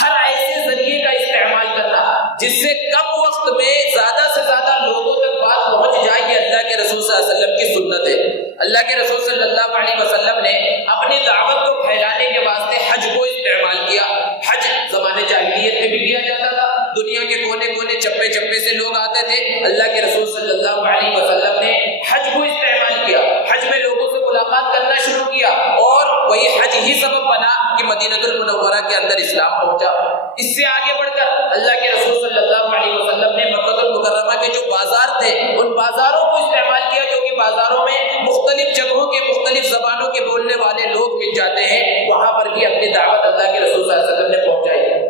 ہر ایسے ذریعے کا استعمال کرنا جس سے کم وقت میں زیادہ سے زیادہ لوگوں تک بات پہنچ جائے، یہ اللہ کے رسول صلی اللہ علیہ وسلم کی سنت ہے۔ اللہ کے رسول صلی اللہ علیہ وسلم نے اپنی دعوت کو پھیلانے کے واسطے حج کو استعمال کیا۔ حج زمانے جاہلیت میں بھی کیا جاتا تھا، دنیا کے کونے کونے چپے چپے سے لوگ آتے تھے، اللہ کے رسول صلی اللہ علیہ وسلم نے حج کو استعمال کیا، حج میں لوگوں سے ملاقات کرنا شروع کیا، اور وہی حج ہی سبب بنا کہ مدینہ المنورہ کے اندر اسلام پہنچا۔ اس سے آگے بڑھ کر اللہ کے رسول صلی اللہ علیہ وسلم نے مکہ المکرمہ کے جو بازار تھے ان بازاروں کو استعمال کیا، کیونکہ بازاروں میں مختلف جگہوں کے مختلف زبانوں کے بولنے والے لوگ مل جاتے ہیں، وہاں پر بھی اپنی دعوت اللہ کے رسول صلی اللہ علیہ وسلم نے پہنچائی۔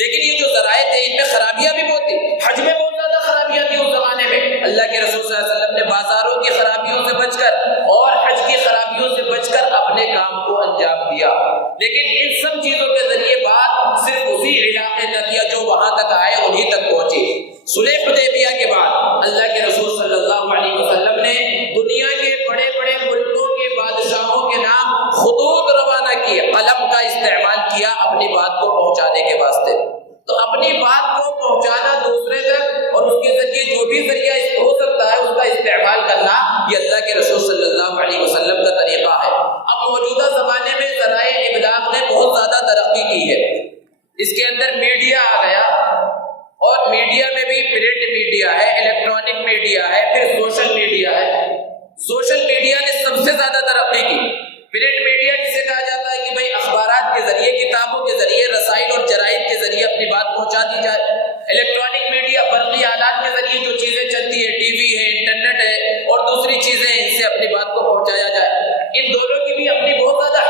لیکن یہ جو ذرائع تھے ان میں خرابیاں بھی بہت تھی، حج میں بہت زیادہ خرابیاں تھیں اس زمانے میں۔ اللہ کے رسول صلی اللہ علیہ وسلم نے بازاروں کی خرابیوں سے بچ کر اور حج کی خرابیوں سے بچ کر اپنے کام کو انجام دیا۔ لیکن ان سب چیزوں کے ذریعے بات صرف اسی علاقے تک یا جو وہاں تک آئے انہی تک پہنچی۔ صلح حدیبیہ کے بعد اللہ کے رسول صلی اللہ علیہ وسلم نے دنیا کے بڑے بڑے ملکوں کے بادشاہوں کے نام خطوط روانہ کیے، قلم کا استعمال کیا اپنی بات کو پہنچانے کے واسطے۔ تو اپنی بات کو پہنچانا دوسرے تک اور اس کے ذریعے جو بھی ذریعہ ہو سکتا ہے اس کا استعمال کرنا، یہ اللہ کے رسول صلی اللہ علیہ وسلم کا طریقہ ہے۔ اب موجودہ زمانے میں ذرائع ابلاغ نے بہت زیادہ ترقی کی ہے، اس کے اندر میڈیا آ گیا، اور میڈیا میں بھی پرنٹ میڈیا ہے، الیکٹرانک میڈیا ہے، پھر سوشل میڈیا ہے۔ سوشل میڈیا نے سب سے زیادہ ترقی کی۔ پرنٹ میڈیا جسے کہا جاتا ہے کہ بھئی اخبارات کے ذریعے، کتابوں کے ذریعے، رسائل اور جرائد کے ذریعے اپنی بات پہنچا دی جائے۔ الیکٹرانک میڈیا برقی آلات کے ذریعے جو چیزیں چلتی ہے، ٹی وی ہے، انٹرنیٹ ہے اور دوسری چیزیں ہیں، ان سے اپنی بات کو پہنچایا جائے۔ ان دونوں کی بھی اپنی بہت زیادہ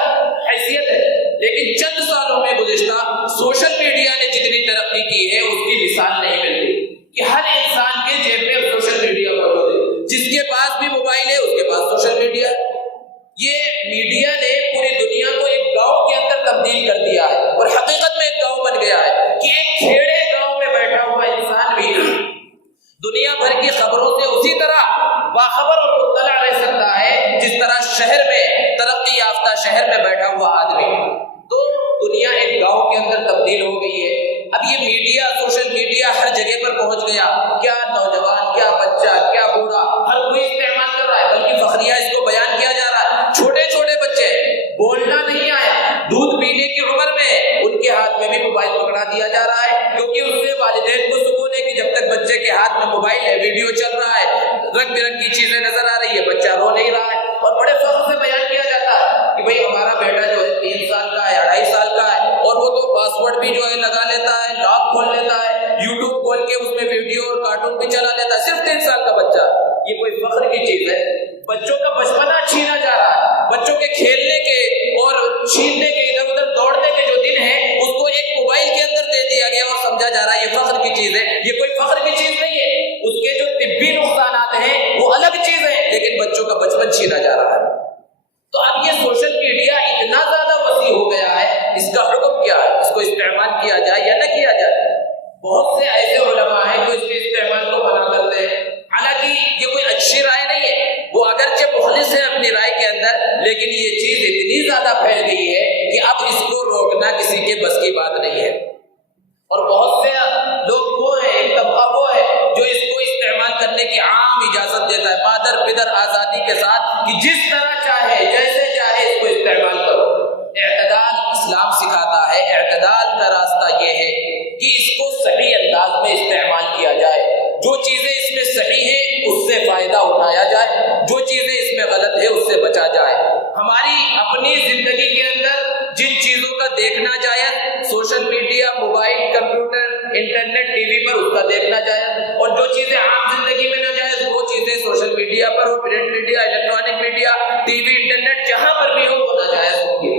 حیثیت ہے، لیکن چند سالوں میں گزشتہ سوشل میڈیا نے جتنی ترقی کی ہے اس کی مثال نہیں ملتی، کہ ہر انسان کے جیب میں سوشل میڈیا موجود ہے، جس کے پاس بھی موبائل ہے اس کے پاس سوشل میڈیا ہے۔ یہ میڈیا نے پوری دنیا کو ایک گاؤں کے اندر تبدیل کر دیا ہے، اور حقیقت میں ایک گاؤں بن گیا ہے کہ ایک کھیڑے گاؤں میں بیٹھا ہوا انسان بھی دنیا بھر کی خبروں سے اسی طرح باخبر اور مطلع رہ سکتا ہے جس طرح شہر میں ترقی یافتہ شہر میں بیٹھا ہوا آدمی۔ تو دنیا ایک گاؤں کے اندر تبدیل ہو گئی ہے۔ اب یہ میڈیا، سوشل میڈیا ہر جگہ پر پہنچ گیا، کیا نوجوان، کیا بچہ، کیا بوڑھا، ہر کوئی استعمال کر رہا ہے، بلکہ فخریہ اس کو بیان کیا جا رہا ہے۔ چھوٹے چھوٹے بچے بولنا نہیں آیا، دودھ پینے کی عمر میں ان کے ہاتھ میں بھی موبائل پکڑا دیا جا رہا ہے، کیونکہ اس سے والدین کو سکون ہے کہ جب تک بچے کے ہاتھ میں موبائل ہے، ویڈیو چل رہا ہے، رنگ برنگ کی چیزیں نظر آ رہی ہے، بچہ رو نہیں رہا ہے۔ اور بڑے فخر سے بیان کیا جاتا ہے کہ بھئی ہمارا بیٹا جو ہے 3 سال کا ہے، 2.5 سال کا ہے، اور وہ تو پاسورڈ بھی جو ہے لگا لیتا ہے، لاک کھول لیتا ہے، یوٹیوب کھول کے اس میں ویڈیو اور کارٹون بھی چلا لیتا ہے، صرف 3 سال کا بچہ۔ یہ کوئی فخر کی چیز ہے؟ بچوں کا بچپنا چھینا جا رہا ہے، بچوں کے کھیلنے کے اور چھیننے کے، ادھر ادھر دوڑنے کے جو دن ہیں اس کو ایک موبائل کے اندر دے دیا گیا اور سمجھا جا رہا ہے یہ فخر کی چیز ہے۔ یہ کوئی فخر کی چیز نہیں ہے، اس کے جو طبی نقصانات ہیں وہ الگ چیز ہے، لیکن بچوں کا بچپن چھینا جا رہا ہے۔ تو اب یہ سوشل میڈیا اتنا زیادہ وسیع ہو گیا ہے، اس کا حکم کیا ہے؟ اس کو استعمال کیا جائے یا نہ کیا جائے؟ بہت سے ایسے علماء ہیں جو اس کے استعمال لیکن یہ چیز اتنی زیادہ پھیل گئی ہے کہ اب اس کو روکنا کسی کے بس کی بات نہیں ہے. اور بہت سے لوگ وہ ہیں، ایک طبقہ وہ ہے جو اس کو استعمال کرنے کی عام اجازت دیتا ہے، مادر پدر آزادی کے ساتھ، کہ جس طرح چاہے جیسے چاہے اس کو استعمال کرو. اعتدال اسلام سکھاتا ہے. اعتدال کا راستہ یہ ہے کہ اس کو صحیح انداز میں استعمال کیا جائے. جو چیزیں اس میں صحیح ہیں اس سے فائدہ اٹھایا جائے، جو چیزیں اس میں غلط ہے اس سے بچا جائے. ہماری اپنی زندگی کے اندر جن چیزوں کا دیکھنا جائز، social media, mobile, computer, internet, T V پر اس کا دیکھنا جائز، اور جو چیزیں عام زندگی میں ناجائز وہ چیزیں سوشل میڈیا پر ہو، print media, electronic media, T V, internet, جہاں پر بھی ہو وہ ناجائز ہوں گے.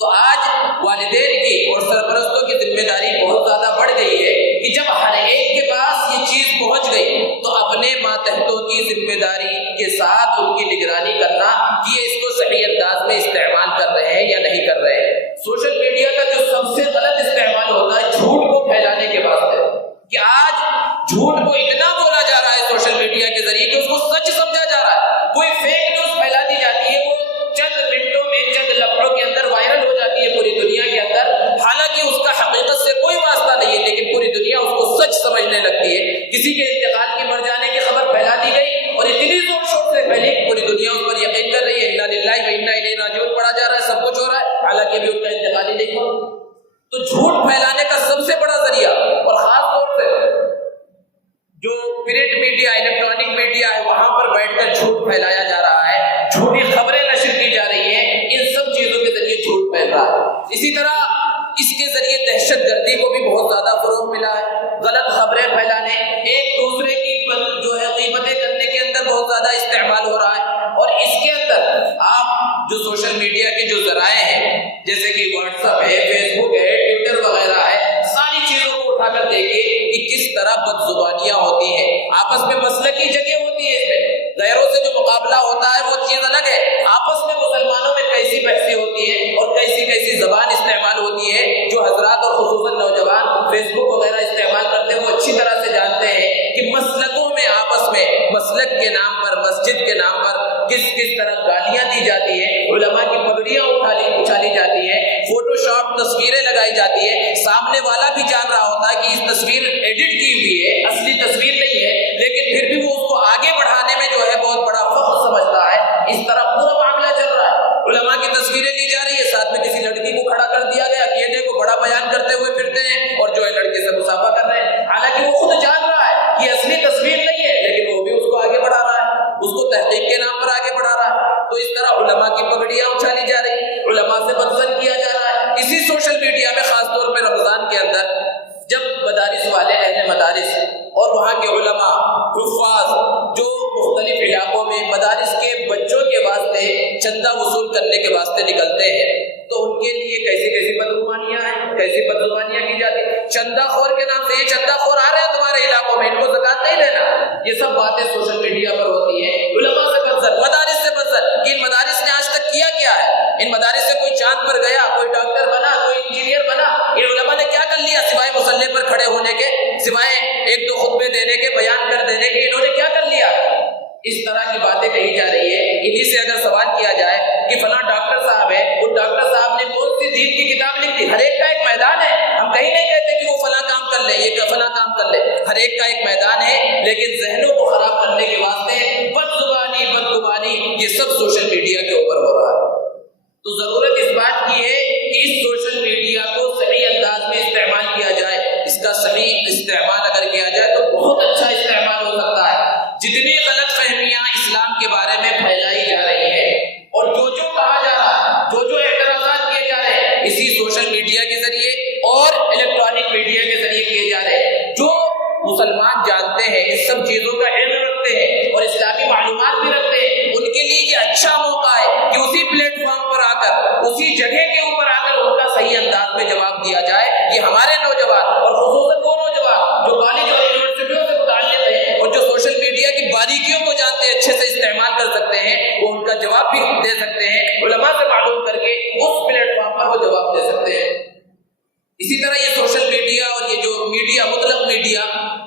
تو آج والدین کی اور سرپرستوں کی ذمہ داری بہت زیادہ بڑھ گئی ہے کہ جب ہر ایک کے پاس یہ چیز پہنچ گئی تو اپنے ماتحتوں کی ذمہ داری کے ساتھ ان کی نگرانی کرنا کہ یہ اس کو صحیح انداز میں استعمال کر رہے ہیں یا نہیں کر رہے ہیں. سوشل میڈیا کا جو سب سے غلط استعمال ہوتا ہے جھوٹ کو پھیلانے کے واسطے، کہ آج جھوٹ کو اتنا بولا جا رہا ہے سوشل میڈیا کے ذریعے کہ اس کو سچ سمجھا جا رہا ہے. کوئی فیک نیوز پھیلا دی جاتی ہے، وہ چند منٹوں میں، چند لمحوں کے اندر وائرل ہو جاتی ہے پوری دنیا کے اندر، حالانکہ اس کا حقیقت سے کوئی واسطہ نہیں ہے، لیکن پوری دنیا اس کو سچ سمجھنے لگتی ہے. کسی کے انتقال کی، مر جانے کی خبر پھیلا دی گئی اور اتنی زور شور سے پھیلی کہ پوری دنیا اس پر یقین کر رہی ہے. انا للہ و انا الیہ راجعون پڑھا جا رہا ہے، سب کچھ ہو رہا ہے، حالانکہ ابھی ان کا انتقال ہی نہیں ہوا. تو جھوٹ پھیلانے کا سب سے بڑا ذریعہ، اور خاص طور سے جو پرنٹ میڈیا، الیکٹرانک میڈیا ہے، وہاں پر بیٹھ کر جھوٹ پھیلایا جا رہا ہے، جھوٹی خبریں نشر کی جا رہی ہیں، ان سب چیزوں کے ذریعے جھوٹ پھیل رہا ہے. اسی طرح اس کے ذریعے دہشت گردی کو بھی بہت زیادہ فروغ ملا ہے. غلط خبریں پھیلانے، ایک دوسرے کی جو ہے غیبتیں کرنے کے اندر بہت زیادہ استعمال ہو رہا ہے. اور اس کے اندر آپ جو سوشل میڈیا کے جو ذرائع ہیں جیسے کہ واٹس ایپ ہے، فیس بک ہے، ٹویٹر وغیرہ ہے، ساری چیزوں کو اٹھا کر دیکھیں کہ کس طرح بد زبانیاں ہوتی ہیں. آپس میں مسلکی جگہ ہوتی ہے، اس میں غیروں سے جو مقابلہ ہوتا ہے وہ چیز الگ ہے. آپس میں مسلمانوں میں کیسی بحثی ہوتی ہے اور کیسی کیسی زبان استعمال ہوتی ہے. جو حضرات اور خصوصاً نوجوان فیس بک وغیرہ استعمال کرتے ہیں وہ اچھی طرح سے جانتے ہیں کہ مسلکوں میں آپس میں مسلک کے نام پر، مسجد کے نام پر کس طرح گالیاں دی جاتی ہیں، علماء کی پگڑیاں اچھالی جاتی ہیں، فوٹو شاپ تصویریں لگائی جاتی ہے. سامنے والا بھی جان رہا ہوتا ہے کہ اس تصویر ایڈٹ کی ہوئی ہے، اصلی تصویر نہیں ہے، لیکن پھر بھی وہ اس کو آگے بڑھانے میں جو ہے بہت بڑا فخر سمجھتا ہے. اس طرح پورا معاملہ چل رہا ہے. علماء کی تصویریں لی جا رہی ہے، ساتھ میں کسی لڑکی کو کھڑا کر دیا گیا کہ یہ دیکھو بڑا بیان کرتے ہوئے پھرتے ہیں اور جو ہے لڑکے سے مصافحہ کر رہے ہیں، حالانکہ وہ خود جان رہا ہے کہ اصلی تصویر نہیں ہے، لیکن وہ بھی اس کو آگے بڑھا رہا ہے، اس کو تحقیق کے نام پر آگے بڑھا رہا ہے. تو اس طرح علماء کی پگڑیاں اچھالی جا رہی ہیں، علماء سے بدزن کیا جا رہا ہے. اسی سوشل میڈیا میں خاص طور پہ رمضان کے اندر جب مدارس والے، اہل مدارس اور وہاں کے علماء، حفاظ جو مختلف علاقوں میں مدارس کے بچوں کے واسطے چندہ وصول کرنے کے واسطے نکلتے ہیں تو ان کے لیے کیسی بدگمانیاں ہیں، کیسی بدگمانیاں کی جاتی ہیں. چندہ خور کے نام سے، یہ چندہ خور آ رہے ہیں تمہارے علاقوں میں، ان کو زکات نہیں دینا. یہ سب باتیں سوشل میڈیا پر ہوتی ہیں. علماء سے بدزن، مدارس سے بدزن، کہ ان مدارس نے آج تک کیا کیا ہے؟ ان مدارس سے کوئی چاند پر گیا، کوئی ڈاکٹر بنا، کوئی انجینئر بنا؟ ان علماء نے کیا کر لیا سوائے مسلح پر کھڑے ہونے کے، سوائے ایک دو خطبے دینے کے، بیان کر دینے کے؟ انہوں نے کیا کر لیا؟ اس طرح کی باتیں کہی جا رہی ہے. انہی سے اگر سوال کیا جائے کہ فلاں ڈاکٹر صاحب ہے، وہ ڈاکٹر صاحب نے کون سی دین کی کتاب لکھ دی؟ ہر ایک کا ایک میدان ہے. ہم کہیں نہیں کہتے کہ وہ فلاں کام کر لے، یہ فلاں کام کر لے، ہر ایک کا ایک میدان ہے. لیکن ذہنوں کو خراب کرنے کے واسطے بد زبانی، بدگمانی، یہ سب سوشل میڈیا کے اوپر ہو رہا ہے. تو ضرورت اس بات کی ہے کہ اس سوشل میڈیا کو صحیح انداز میں استعمال کیا جائے. اس کا صحیح استعمال اگر کیا جائے تو بہت اچھا استعمال ہو سکتا ہے. جتنی غلط فہمیاں اسلام کے بارے میں پھیلائی جا رہی ہیں اور جو کہا جا رہا ہے، جو اعتراضات کیے جا رہے ہیں، اسی سوشل میڈیا کے ذریعے اور الیکٹرانک میڈیا کے ذریعے کیے جا رہے ہیں. جو مسلمان جانتے ہیں، اس سب چیزوں کا علم رکھتے ہیں اور اسلامی معلومات بھی رکھتے ہیں، ان کے لیے یہ اچھا موقع ہے کہ اسی پلیٹ فارم پر آ کر، اسی جگہ کے اوپر آ کر ان کا صحیح انداز میں جواب دیا جائے. یہ ہمارے نوجوان اور خصوصاً وہ نوجوان جو کالج اور یونیورسٹیوں سے متعلق ہیں اور جو سوشل میڈیا کی باریکیوں کو جانتے ہیں، اچھے سے استعمال کر سکتے ہیں، وہ ان کا جواب بھی دے سکتے ہیں. علماء سے معلوم کر کے اس پلیٹ فارم پر وہ جواب دے سکتے ہیں. اسی طرح یہ سوشل میڈیا اور یہ جو میڈیا، مطلق میڈیا،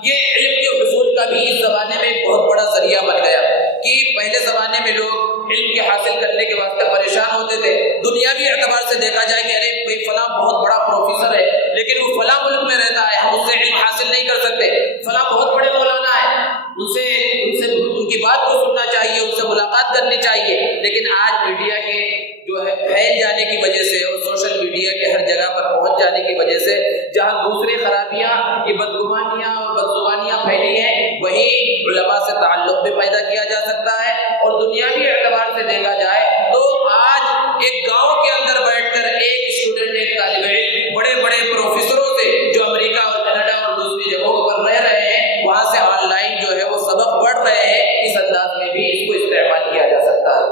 یہ علم کے حصول کا بھی اس زمانے میں بہت بڑا ذریعہ بن گیا. کہ پہلے زمانے میں لوگ علم کے حاصل کرنے کے واسطے پریشان ہوتے تھے. دنیاوی اعتبار سے دیکھا جائے کہ ارے بھائی فلاں بہت بڑا پروفیسر ہے لیکن وہ فلاں ملک میں رہتا ہے, ہم اس سے علم حاصل نہیں کر سکتے. فلاں بہت بڑے مولانا ہے, ان کی بات کو سننا چاہیے, ان سے ملاقات کرنی چاہیے. لیکن آج میڈیا کے جو ہے پھیل جانے کی وجہ سے اور سوشل میڈیا کے ہر جگہ پر پہنچ جانے کی وجہ سے جہاں دوسری خرابیاں, یہ بدگمانیاں اور بدزبانیاں پھیلی ہیں, وہیں علماء سے تعلق بھی پیدا کیا جا سکتا ہے. اور دنیاوی اعتبار سے دیکھا جائے تو آج ایک گاؤں کے اندر بیٹھ کر ایک اسٹوڈنٹ, ایک طالب علم بڑے بڑے پروفیسروں سے جو امریکہ اور کینیڈا اور دوسری جگہوں پر رہ رہے ہیں, وہاں سے آن لائن جو ہے وہ سبق پڑھ رہے ہیں, اس انداز میں بھی اس کو استعمال کیا جا سکتا ہے.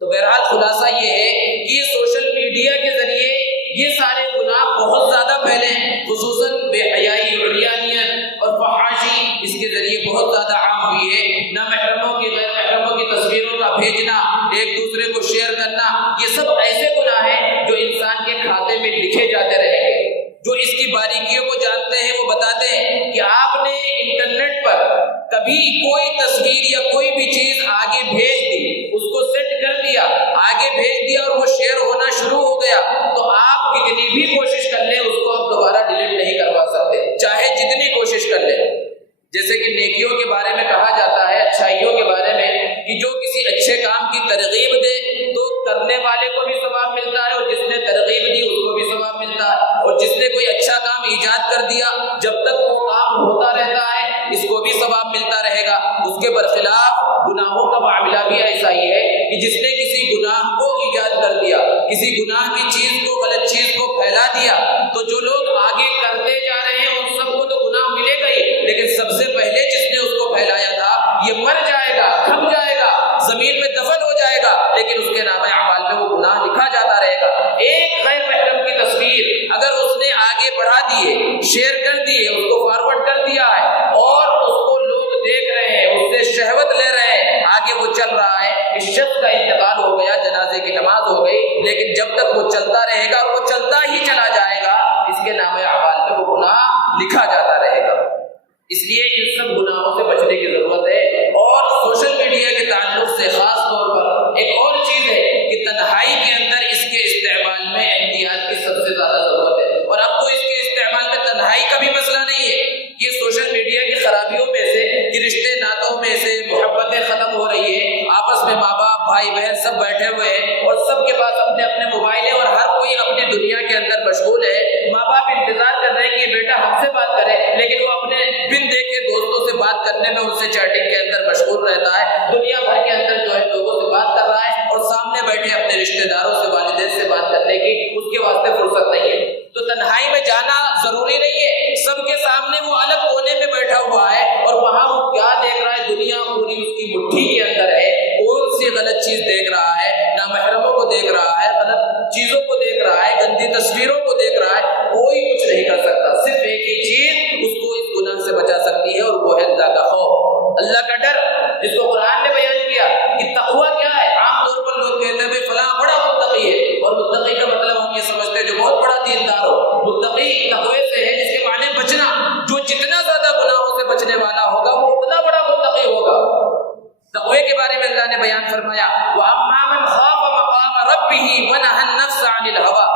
تو بہرحال خلاصہ یہ ہے کہ سوشل میڈیا کے ذریعے یہ سارے گناہ بہت زیادہ پھیلے ہیں, خصوصاً بے حیائی, عریانیت اور فحاشی اس کے ذریعے بہت زیادہ عام ہوئی ہے. نامحرموں کی, غیر محرموں کی تصویروں کا بھیجنا, ایک دوسرے کو شیئر کرنا, یہ سب ایسے گناہ ہیں جو انسان کے کھاتے میں لکھے جاتے رہیں گے. جو اس کی باریکیوں کو جانتے ہیں وہ بتاتے ہیں کہ آپ نے انٹرنیٹ پر کبھی کوئی تصویر یا کوئی بھی چیز آگے بھیج دی, اس کو سیٹ کر دیا, آگے بھیج دیا اور وہ شیئر ہونا شروع ہو گیا, تو آپ کتنی بھی کوشش کر لیں اس کو آپ دوبارہ ڈیلیٹ نہیں کروا سکتے, چاہے جتنی کوشش کر لیں. جیسے کہ نیکیوں کے بارے میں کہا جاتا ہے, اچھائیوں کے بارے میں, کہ جو کسی اچھے کام کی ترغیب دے تو کرنے والے کو بھی ثواب ملتا ہے, اور جس نے ترغیب دی اس کو بھی ثواب ملتا ہے, اور جس نے کوئی اچھا کام ایجاد کر دیا جب تک وہ کام ہوتا رہتا ہے اس کو بھی ثواب ملتا رہے گا. اس کے برخلاف گناہوں کا معاملہ بھی ایسا ہی ہے کہ جس نے کسی گناہ کو ایجاد کر دیا, کسی گناہ کی چیز کو, غلط چیز کو پھیلا دیا, تو جو لوگ آگے کرتے جا رہے ہیں ان سب کو تو گناہ ملے گا ہی, لیکن سب سے پہلے جس نے اس کو پھیلایا تھا یہ مر جائے گا, تھک جائے گا, زمین میں دفن ہو جائے گا, لیکن اس کے نام اعمال میں وہ گناہ لکھا جاتا رہے گا. ایک غیر محرم کی تصویر اگر اس نے آگے بڑھا دیے, شیئر کر دیے, اس کو فارورڈ کر دیا ہے اور اس کو لوگ دیکھ رہے ہیں, اس سے شہوت لے رہے ہیں, آگے وہ چل رہا ہے, اس شخص کا انتقال ہو گیا, جنازے کی نماز ہو گئی, لیکن جب تک وہ چلتا رہے گا, وہ چلتا ہی چلا جائے گا, اس کے نام اعمال میں وہ گناہ لکھا جاتا رہے گا. اس لیے ان سب گناہوں سے بچنے کی ضرورت ہے. اور سوشل میڈیا کے تعلق سے خاص طور پر ایک اور چیز ہے کہ تنہائی کے اندر اس کے استعمال میں احتیاط کی سب سے زیادہ ضرورت ہے. اور اب تو اس کے استعمال میں تنہائی کا بھی مسئلہ نہیں ہے, یہ سوشل میڈیا کی خرابیوں میں سے کہ رشتے ناتوں میں سے محبتیں ختم ہو رہی ہیں, آپس میں ماں باپ, بھائی بہن سب بیٹھے ہوئے ہیں اور سب کے پاس اپنے اپنے موبائل ہیں اور ہر کوئی اپنی دنیا کے اندر مشغول ہے. ماں باپ انتظار کر رہے ہیں کہ بیٹا ہم سے بات کرے, لیکن وہ اپنے بن دیکھے دوستوں سے بات کرنے میں, ان سے چیٹنگ کے اندر مشغول رہتا ہے, دنیا بھر کے اندر جو ہے لوگوں سے بات کر رہا ہے, اور سامنے بیٹھے اپنے رشتے داروں سے, والدین سے بات کرنے کی اس کے واسطے فرصت نہیں ہے. تو تنہائی میں جانا ضروری نہیں ہے, سب کے سامنے وہ الگ کونے میں بیٹھا ہوا ہے اور وہاں وہ کیا دیکھ رہا ہے, دنیا پوری اس کی مٹھی کے اندر ہے, کون سی غلط چیز دیکھ رہا ہے, نامحرموں کو دیکھ رہا ہے, غلط چیزوں کو دیکھ رہا ہے, گندی تصویروں کو دیکھ رہا ہے, کوئی کچھ نہیں کر سکتا. صرف ایک ہی چیز اس کو اس گناہ سے بچا سکتی ہے, اور وہ ہے اللہ کا خوف, اللہ کا ڈر, جس کو قرآن نے بیان کیا کہ تقویٰ کیا ہے. عام طور پر لوگ کہتے ہیں فلاں بڑا متقی ہے, اور متقی کا مطلب ہم یہ سمجھتے ہیں جو بہت بڑا دیندار ہو. متقی تقوی سے ہے جس کے معنی بچنا, جو جتنا زیادہ گناہوں سے بچنے والا ہوگا وہ اتنا بڑا متقی ہوگا. تقوی کے بارے میں اللہ نے بیان فرمایا وَأَمَّا مَنْ خَافَ مَقَامَ رَبِّهِ وَنَهَى النَّفْسَ عَنِ الْهَوَىٰ,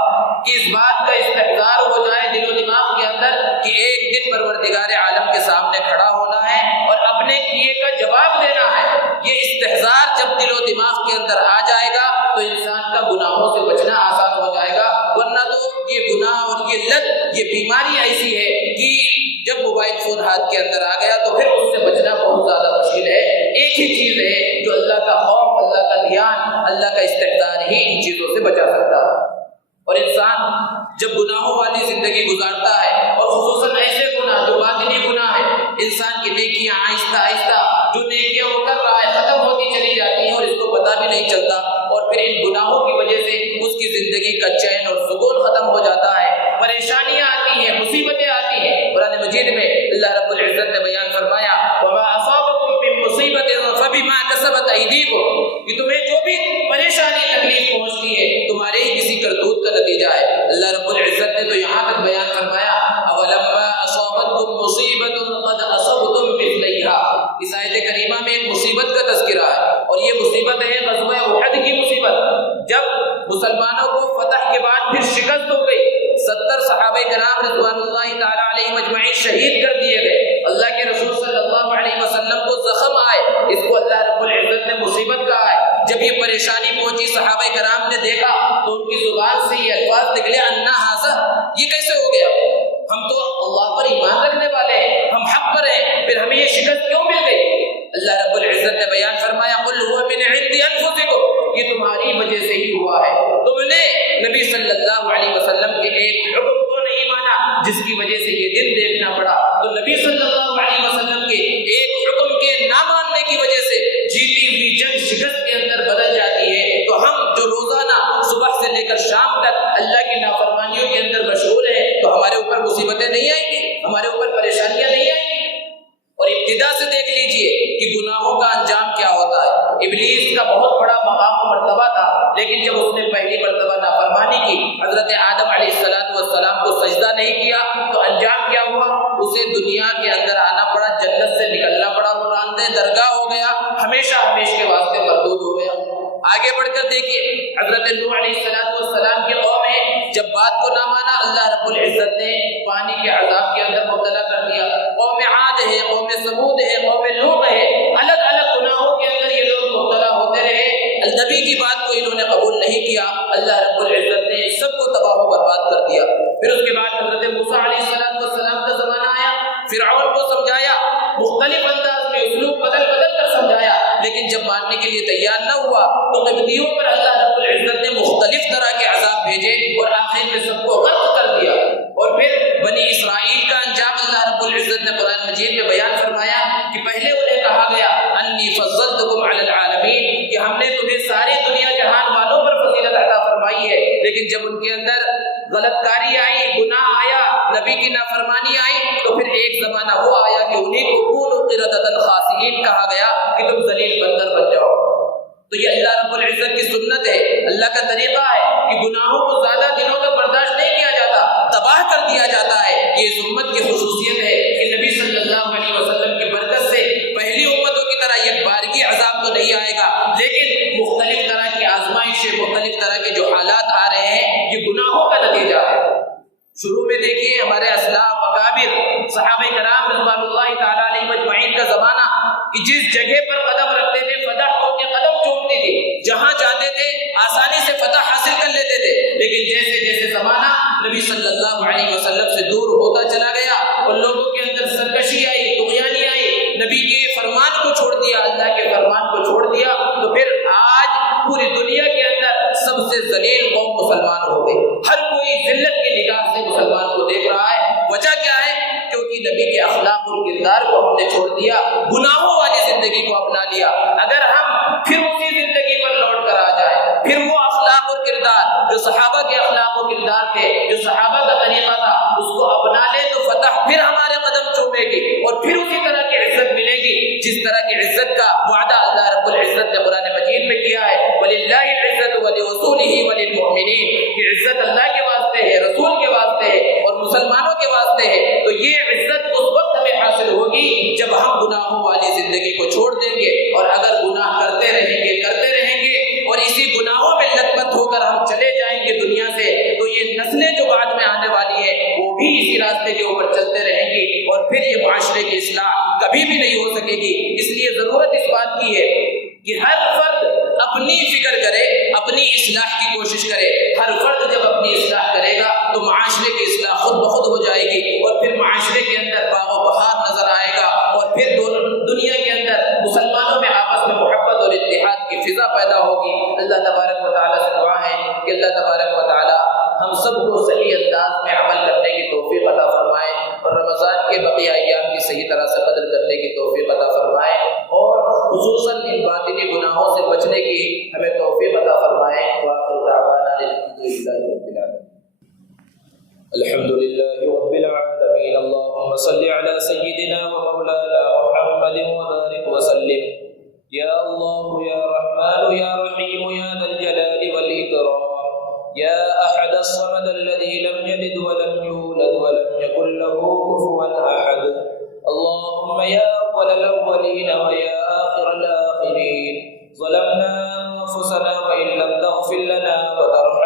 کہ اس بات کا استحضار ہو جائے دل و دماغ کے اندر کہ ایک دن پروردگار عالم کے سامنے کھڑا ہونا ہے اور اپنے کیے کا جواب دینا ہے. یہ استحضار جب دل و دماغ کے اندر آ جائے گا تو انسان کا گناہوں سے بچنا آسان ہو جائے گا. ورنہ تو یہ گناہ اور یہ لت, یہ بیماری ایسی ہے کہ جب موبائل فون ہاتھ کے اندر آ گیا تو پھر اس سے بچنا بہت زیادہ مشکل ہے. ایک ہی چیز ہے جو اللہ کا خوف, اللہ کا دھیان, اللہ کا استحضار ہی ان چیزوں سے بچا سکتا ہے. اور انسان جب گناہوں والی زندگی گزارتا ہے, اور خصوصاً ایسے گناہ جو باطنی گناہ ہے, انسان کی نیکیاں آہستہ آہستہ جو نیکیاں وہ کر رہا ہے ختم ہوتی چلی جاتی ہیں اور اس کو پتہ بھی نہیں چلتا, اور پھر ان گناہوں کی وجہ سے اس کی زندگی کا چین اور سکون ختم ہو جاتا ہے, پریشانیاں آتی ہیں, مصیبتیں آتی ہیں. قرآن مجید میں اللہ رب العزت نے بیان فرمایا وَمَا أَصَابَكُم مِّن مُّصِيبَةٍ فَبِمَا كَسَبَتْ أَيْدِيكُم, کہ تمہیں جو بھی پریشانی تکلیف پہنچتی ہے تمہارے ہی کسی کرتوت کا نتیجہ ہے. اللہ رب العزت نے تو یہاں تک بیان فرمایا أَوَلَمَّا أَصَابَتْكُم مُّصِيبَةٌ قَدْ أَصَبْتُم مِّثْلَيْهَا, اس آیت کریمہ میں ایک مصیبت کا تذکرہ ہے مسلمانوں کو فتح کے بعد پھر شکست ہو گئی، 70 صحابہ کرام رضوان اللہ تعالی علیہم اجمعین شہید کر دیے گئے، اللہ کے رسول صلی اللہ علیہ وسلم کو زخم آئے، اس کو اللہ رب العزت نے مصیبت کہا ہے۔ جب یہ پریشانی پہنچی صحابہ کرام نے دیکھا تو ان کی زبان سے یہ الفاظ نکلے انا ھذا، یہ کیسے ہو گیا؟ ہم تو اللہ پر ایمان رکھنے والے ہیں، ہم حق پر ہیں، پھر ہمیں یہ شکست کیوں مل گئی؟ اللہ رب العزت نے بیان فرمایا قل هو من عند انفسکم، یہ تمہاری وجہ سے ہی ہوا ہے، تم نے نبی صلی اللہ علیہ وسلم کے ایک حکم کو نہیں مانا جس کی وجہ سے یہ دن دیکھنا پڑا، تو نبی صلی اللہ علیہ وسلم کے ایک حکم کے نہ ماننے کی وجہ سے جیتی ہوئی جنگ شکست کے اندر بدل جاتی ہے۔ تو ہم جو روزانہ صبح سے لے کر شام تک اللہ کی نافرمانیوں کے اندر مشغول ہیں تو ہمارے اوپر مصیبتیں نہیں آئیں گی، ہمارے اوپر پریشانیاں نہیں آئیں گی۔ اور ابتدا سے دیکھ لیجئے کہ گناہوں کا انجام کیا ہوتا ہے۔ ابلیس کا بہت بڑا مقام و مرتبہ تھا، لیکن جب اس نے پہلی مرتبہ نافرمانی کی، حضرت آدم علیہ السلام کو سجدہ نہیں کیا تو انجام کیا ہوا؟ اسے دنیا کے اندر آنا پڑا، جنت سے نکلنا پڑا، وہ راندہ درگاہ ہو گیا، ہمیشہ ہمیشہ کے واسطے مردود ہو گیا۔ آگے بڑھ کر دیکھیے حضرت نوح علیہ السلام کی قوم ہے، جب بات کو نہ مانا اللہ رب العزت نے پانی کے عذاب کے اندر مبتلا کر دیا۔ قوم عاد ہے، قوم سمود ہے، قوم لوط ہے، الگ الگ گناہوں کے اندر یہ لوگ مبتلا ہوتے رہے، نبی کی بات کو انہوں نے قبول نہیں کیا، اللہ رب العزت نے سب کو تباہ و برباد کر دیا۔ پھر اس کے بعد حضرت موسیٰ علیہ السلام کا زمانہ آیا، فرعون کو سمجھایا، مختلف انداز میں اسلوب بدل کر سمجھایا، لیکن جب ماننے کے لیے تیار نہ ہوا تو قبطیوں پر اللہ رب العزت نے مختلف طرح کے عذاب بھیجے اور آخر میں سب کو غرق کر دیا۔ اور پھر بنی اسرائیل کا انجام اللہ رب العزت نے قرآن مجید میں بیان فرمایا کہ پہلے انہیں کہا گیا انی فضلتکم علی العالمین، کہ ہم نے تمہیں ساری دنیا جہان والوں پر فضیلت عطا فرمائی ہے، لیکن جب ان کے اندر غلط کاری آئی، گناہ آیا، نبی کی نافرمانی آئی، تو پھر ایک زمانہ وہ آیا کہ انہیں کو کونوا قردۃ خاسئین کہا گیا کہ تم ذلیل بندر بن جاؤ۔ تو یہ اللہ رب العزت کی سنت ہے، اللہ کا طریقہ ہے کہ گناہوں کو زیادہ دنوں تک برداشت نہیں کیا جاتا، تباہ کر دیا جاتا ہے۔ یہ اس امت کی خصوصیت ہے کہ نبی صلی اللہ علیہ وسلم کی برکت سے پہلی امتوں کی طرح یک بارگی عذاب تو نہیں آئے گا، لیکن مختلف طرح کی آزمائشیں، مختلف طرح کے جو حالات آ رہے ہیں یہ گناہوں کا نتیجہ ہے۔ شروع میں دیکھیے ہمارے اسلاف اکابر صحابہ کرام رضوان اللہ تعالی علیہ مجمعین کا زمانہ کہ جس جگہ پر قدم رکھتے تھے فتح ان کے قدم چومتی تھی، جہاں جاتے تھے آسانی سے فتح حاصل کر لیتے تھے، لیکن جیسے جیسے زمانہ نبی صلی اللہ علیہ وسلم سے دور ہوتا چلا گیا اور لوگوں کے اندر سرکشی آئی، طغیانی آئی، نبی کے فرمان کو چھوڑ دیا، اللہ کے فرمان کو چھوڑ دیا، تو پھر آج پوری دنیا کے اندر سب سے ذلیل قوم مسلمان ہو گئی۔ ہر کوئی ذلت کی نگاہ سے مسلمان کو دیکھ رہا ہے۔ وجہ کیا ہے؟ کیونکہ نبی کے اخلاق اور کردار کو ہم نے چھوڑ دیا، گناہوں والی زندگی کو اپنا لیا۔ اگر ہم پھر اسی زندگی پر لوٹ کر آ جائیں، پھر وہ اخلاق اور کردار جو صحابہ کے اخلاق و کردار تھے، جو صحابہ کا طریقہ تھا، اس کو اپنا لے تو فتح پھر ہمارے قدم چومے گی اور پھر اسی طرح کی عزت ملے گی جس طرح کی عزت کا وعدہ اللہ رب العزت نے قرآن مجید میں کیا ہے۔ وَلِلَّهِ الْعِزَّةُ وَلِرَسُولِهِ وَلِلْمُؤْمِنِينَ، کہ عزت اللہ کے واسطے ہے، رسول کے واسطے ہے اور مسلمانوں کے واسطے ہے۔ تو یہ عزت اس وقت ہمیں حاصل ہوگی جب ہم گناہوں والی زندگی کو چھوڑ دیں گے، اور اگر گناہ کرتے رہیں گے اور اسی گناہوں میں لت پت ہو کر ہم چلے جائیں گے دنیا سے، تو یہ نسلیں جو بعد میں آنے والی ہیں وہ بھی اسی راستے کے اوپر چلتے رہیں گی اور پھر یہ معاشرے کی اصلاح کبھی بھی نہیں ہو سکے گی۔ اس لیے ضرورت اس بات کی ہے کہ ہر فرد اپنی فکر کرے، اپنی اصلاح کی کوشش کرے۔ ہر فرد جب اپنی اصلاح کرے گا تو معاشرے کی اصلاح خود بخود ہو جائے گی اور پھر معاشرے کے اندر باغ و بہار نظر آئے گا اور پھر دنیا کے اندر مسلمانوں میں آپس میں محبت اور اتحاد کی فضا پیدا ہوگی۔ اللہ تبارک و تعالیٰ سے دعا ہے کہ اللہ تبارک و تعالیٰ ہم سب کو صحیح انداز میں عمل کرنے کی توفیق عطا فرمائے اور رمضان کے بقیہ ایام کی صحیح طرح سے قدر کرنے کی توفیق عطا فرمائے اور خصوصاً ان باطنی گناہوں سے بچنے کی ہمیں توفیق عطا فرمائے۔ وآخر دعوانا الحمدللہ رب العالمین۔ الحمدللہ رب العالمین۔ اللہم صل علی سیدنا و مولانا محمد وبارک وسلم۔ یا اللہ یا رحمن یا رحیم یا ذا الجلال والاکرام یا احد الصمد الذي لم يلد ولم يولد ولم يكن له كفوا احد۔ اللهم يا اول الاولین ويا آخر الاخرین، ظلمنا انفسنا وان لم تغفر لنا وترحمنا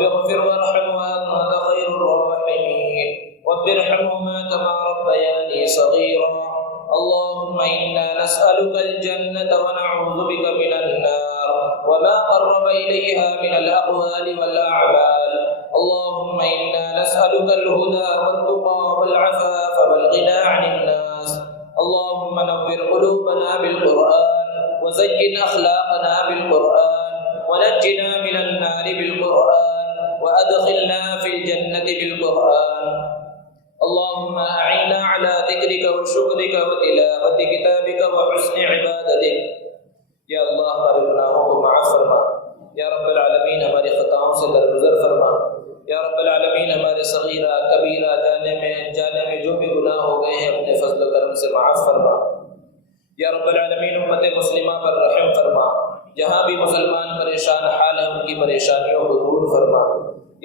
رب اغفر وارحم وأنت خير الراحمين رب ارحمهما كما ربياني صغيرا اللهم إنا نسألك الجنة ونعوذ بك من النار وما قرب إليها من الأقوال والأعمال اللهم إنا نسألك الهدى والتقى والعفاف والغنى عن الناس اللهم نور قلوبنا بالقرآن وزين أخلاقنا بالقرآن ونجنا من النار بالقرآن وأدخلنا في الجنة بالقرآن اللهم أعنا على ذكرك وشكرك وتلاوة كتابك وحسن عبادتك یا اللہ ہمارے گناہوں کو معاف فرما، یا رب العالمین ہماری خطاؤں سے درگزر فرما، یا رب العالمین ہمارے صغیرہ کبیرہ جانے میں جو بھی گناہ ہو گئے ہیں اپنے فضل و کرم سے معاف فرما، یا رب العالمین امت مسلمہ پر رحم فرما، جہاں بھی مسلمان پریشان حال ہیں ان کی پریشانیوں کو دور فرما،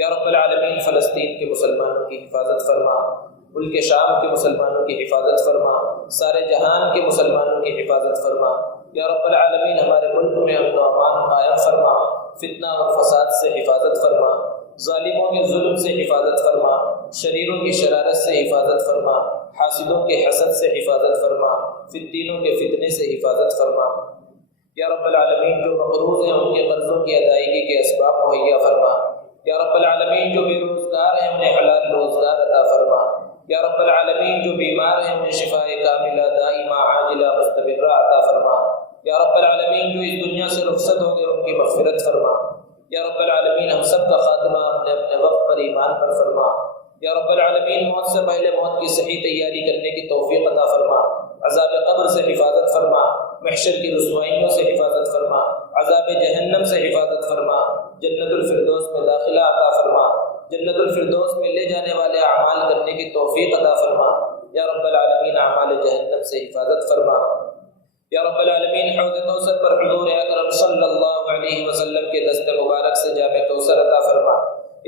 یا رب العالمین فلسطین کے مسلمانوں کی حفاظت فرما، ملک شام کے مسلمانوں کی حفاظت فرما، سارے جہان کے مسلمانوں کی حفاظت فرما، یا رب العالمین ہمارے ملک میں امن و امان قائم فرما، فتنہ اور فساد سے حفاظت فرما، ظالموں کے ظلم سے حفاظت فرما، شریروں کی شرارت سے حفاظت فرما، حاسدوں کے حسد سے حفاظت فرما، فتنوں کے فتنے سے حفاظت فرما، یا رب العالمین جو مقروض ہیں ان کے قرضوں کی ادائیگی کے اسباب مہیا فرما، یا رب العالمین جو بے روزگار ہیں انہیں حلال روزگار عطا فرما، یا رب العالمین جو بیمار ہیں انہیں شفاء کاملہ دائمہ عاجلہ مستمرہ عطا فرما، یا رب العالمین جو اس دنیا سے رخصت ہو گئے ان کی مغفرت فرما، یا رب العالمین ہم سب کا خاتمہ اپنے اپنے وقت پر ایمان پر فرما، یا رب العالمین موت سے پہلے موت کی صحیح تیاری کرنے کی توفیق عطا فرما، عذاب قبر سے حفاظت فرما، محشر کی رسوائیوں سے حفاظت فرما، عذاب جہنم سے حفاظت فرما، جنت الفردوس میں داخلہ عطا فرما، جنت الفردوس میں لے جانے والے اعمال کرنے کی توفیق عطا فرما، یا رب العالمین اعمال جہنم سے حفاظت فرما، یا رب العالمین حوض کوثر پر حضور اکرم صلی اللہ علیہ وسلم کے دست مبارک سے جام کوثر عطا فرما،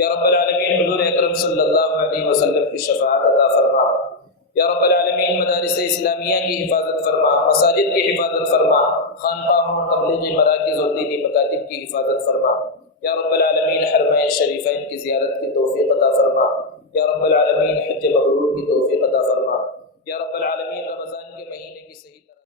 یا رب العالمین حضور اکرم صلی اللہ علیہ وسلم کی شفاعت عطا فرما، یا رب العالمین مدارس اسلامیہ کی حفاظت فرما، مساجد کی حفاظت فرما، خانقاہوں تبلیغی مراکز اور دینی مکاتب کی حفاظت فرما، یا رب العالمین حرمین شریفین کی زیارت کی توفیق عطا فرما، یا رب العالمین حج مبرور کی توفیق عطا فرما، یا رب العالمین رمضان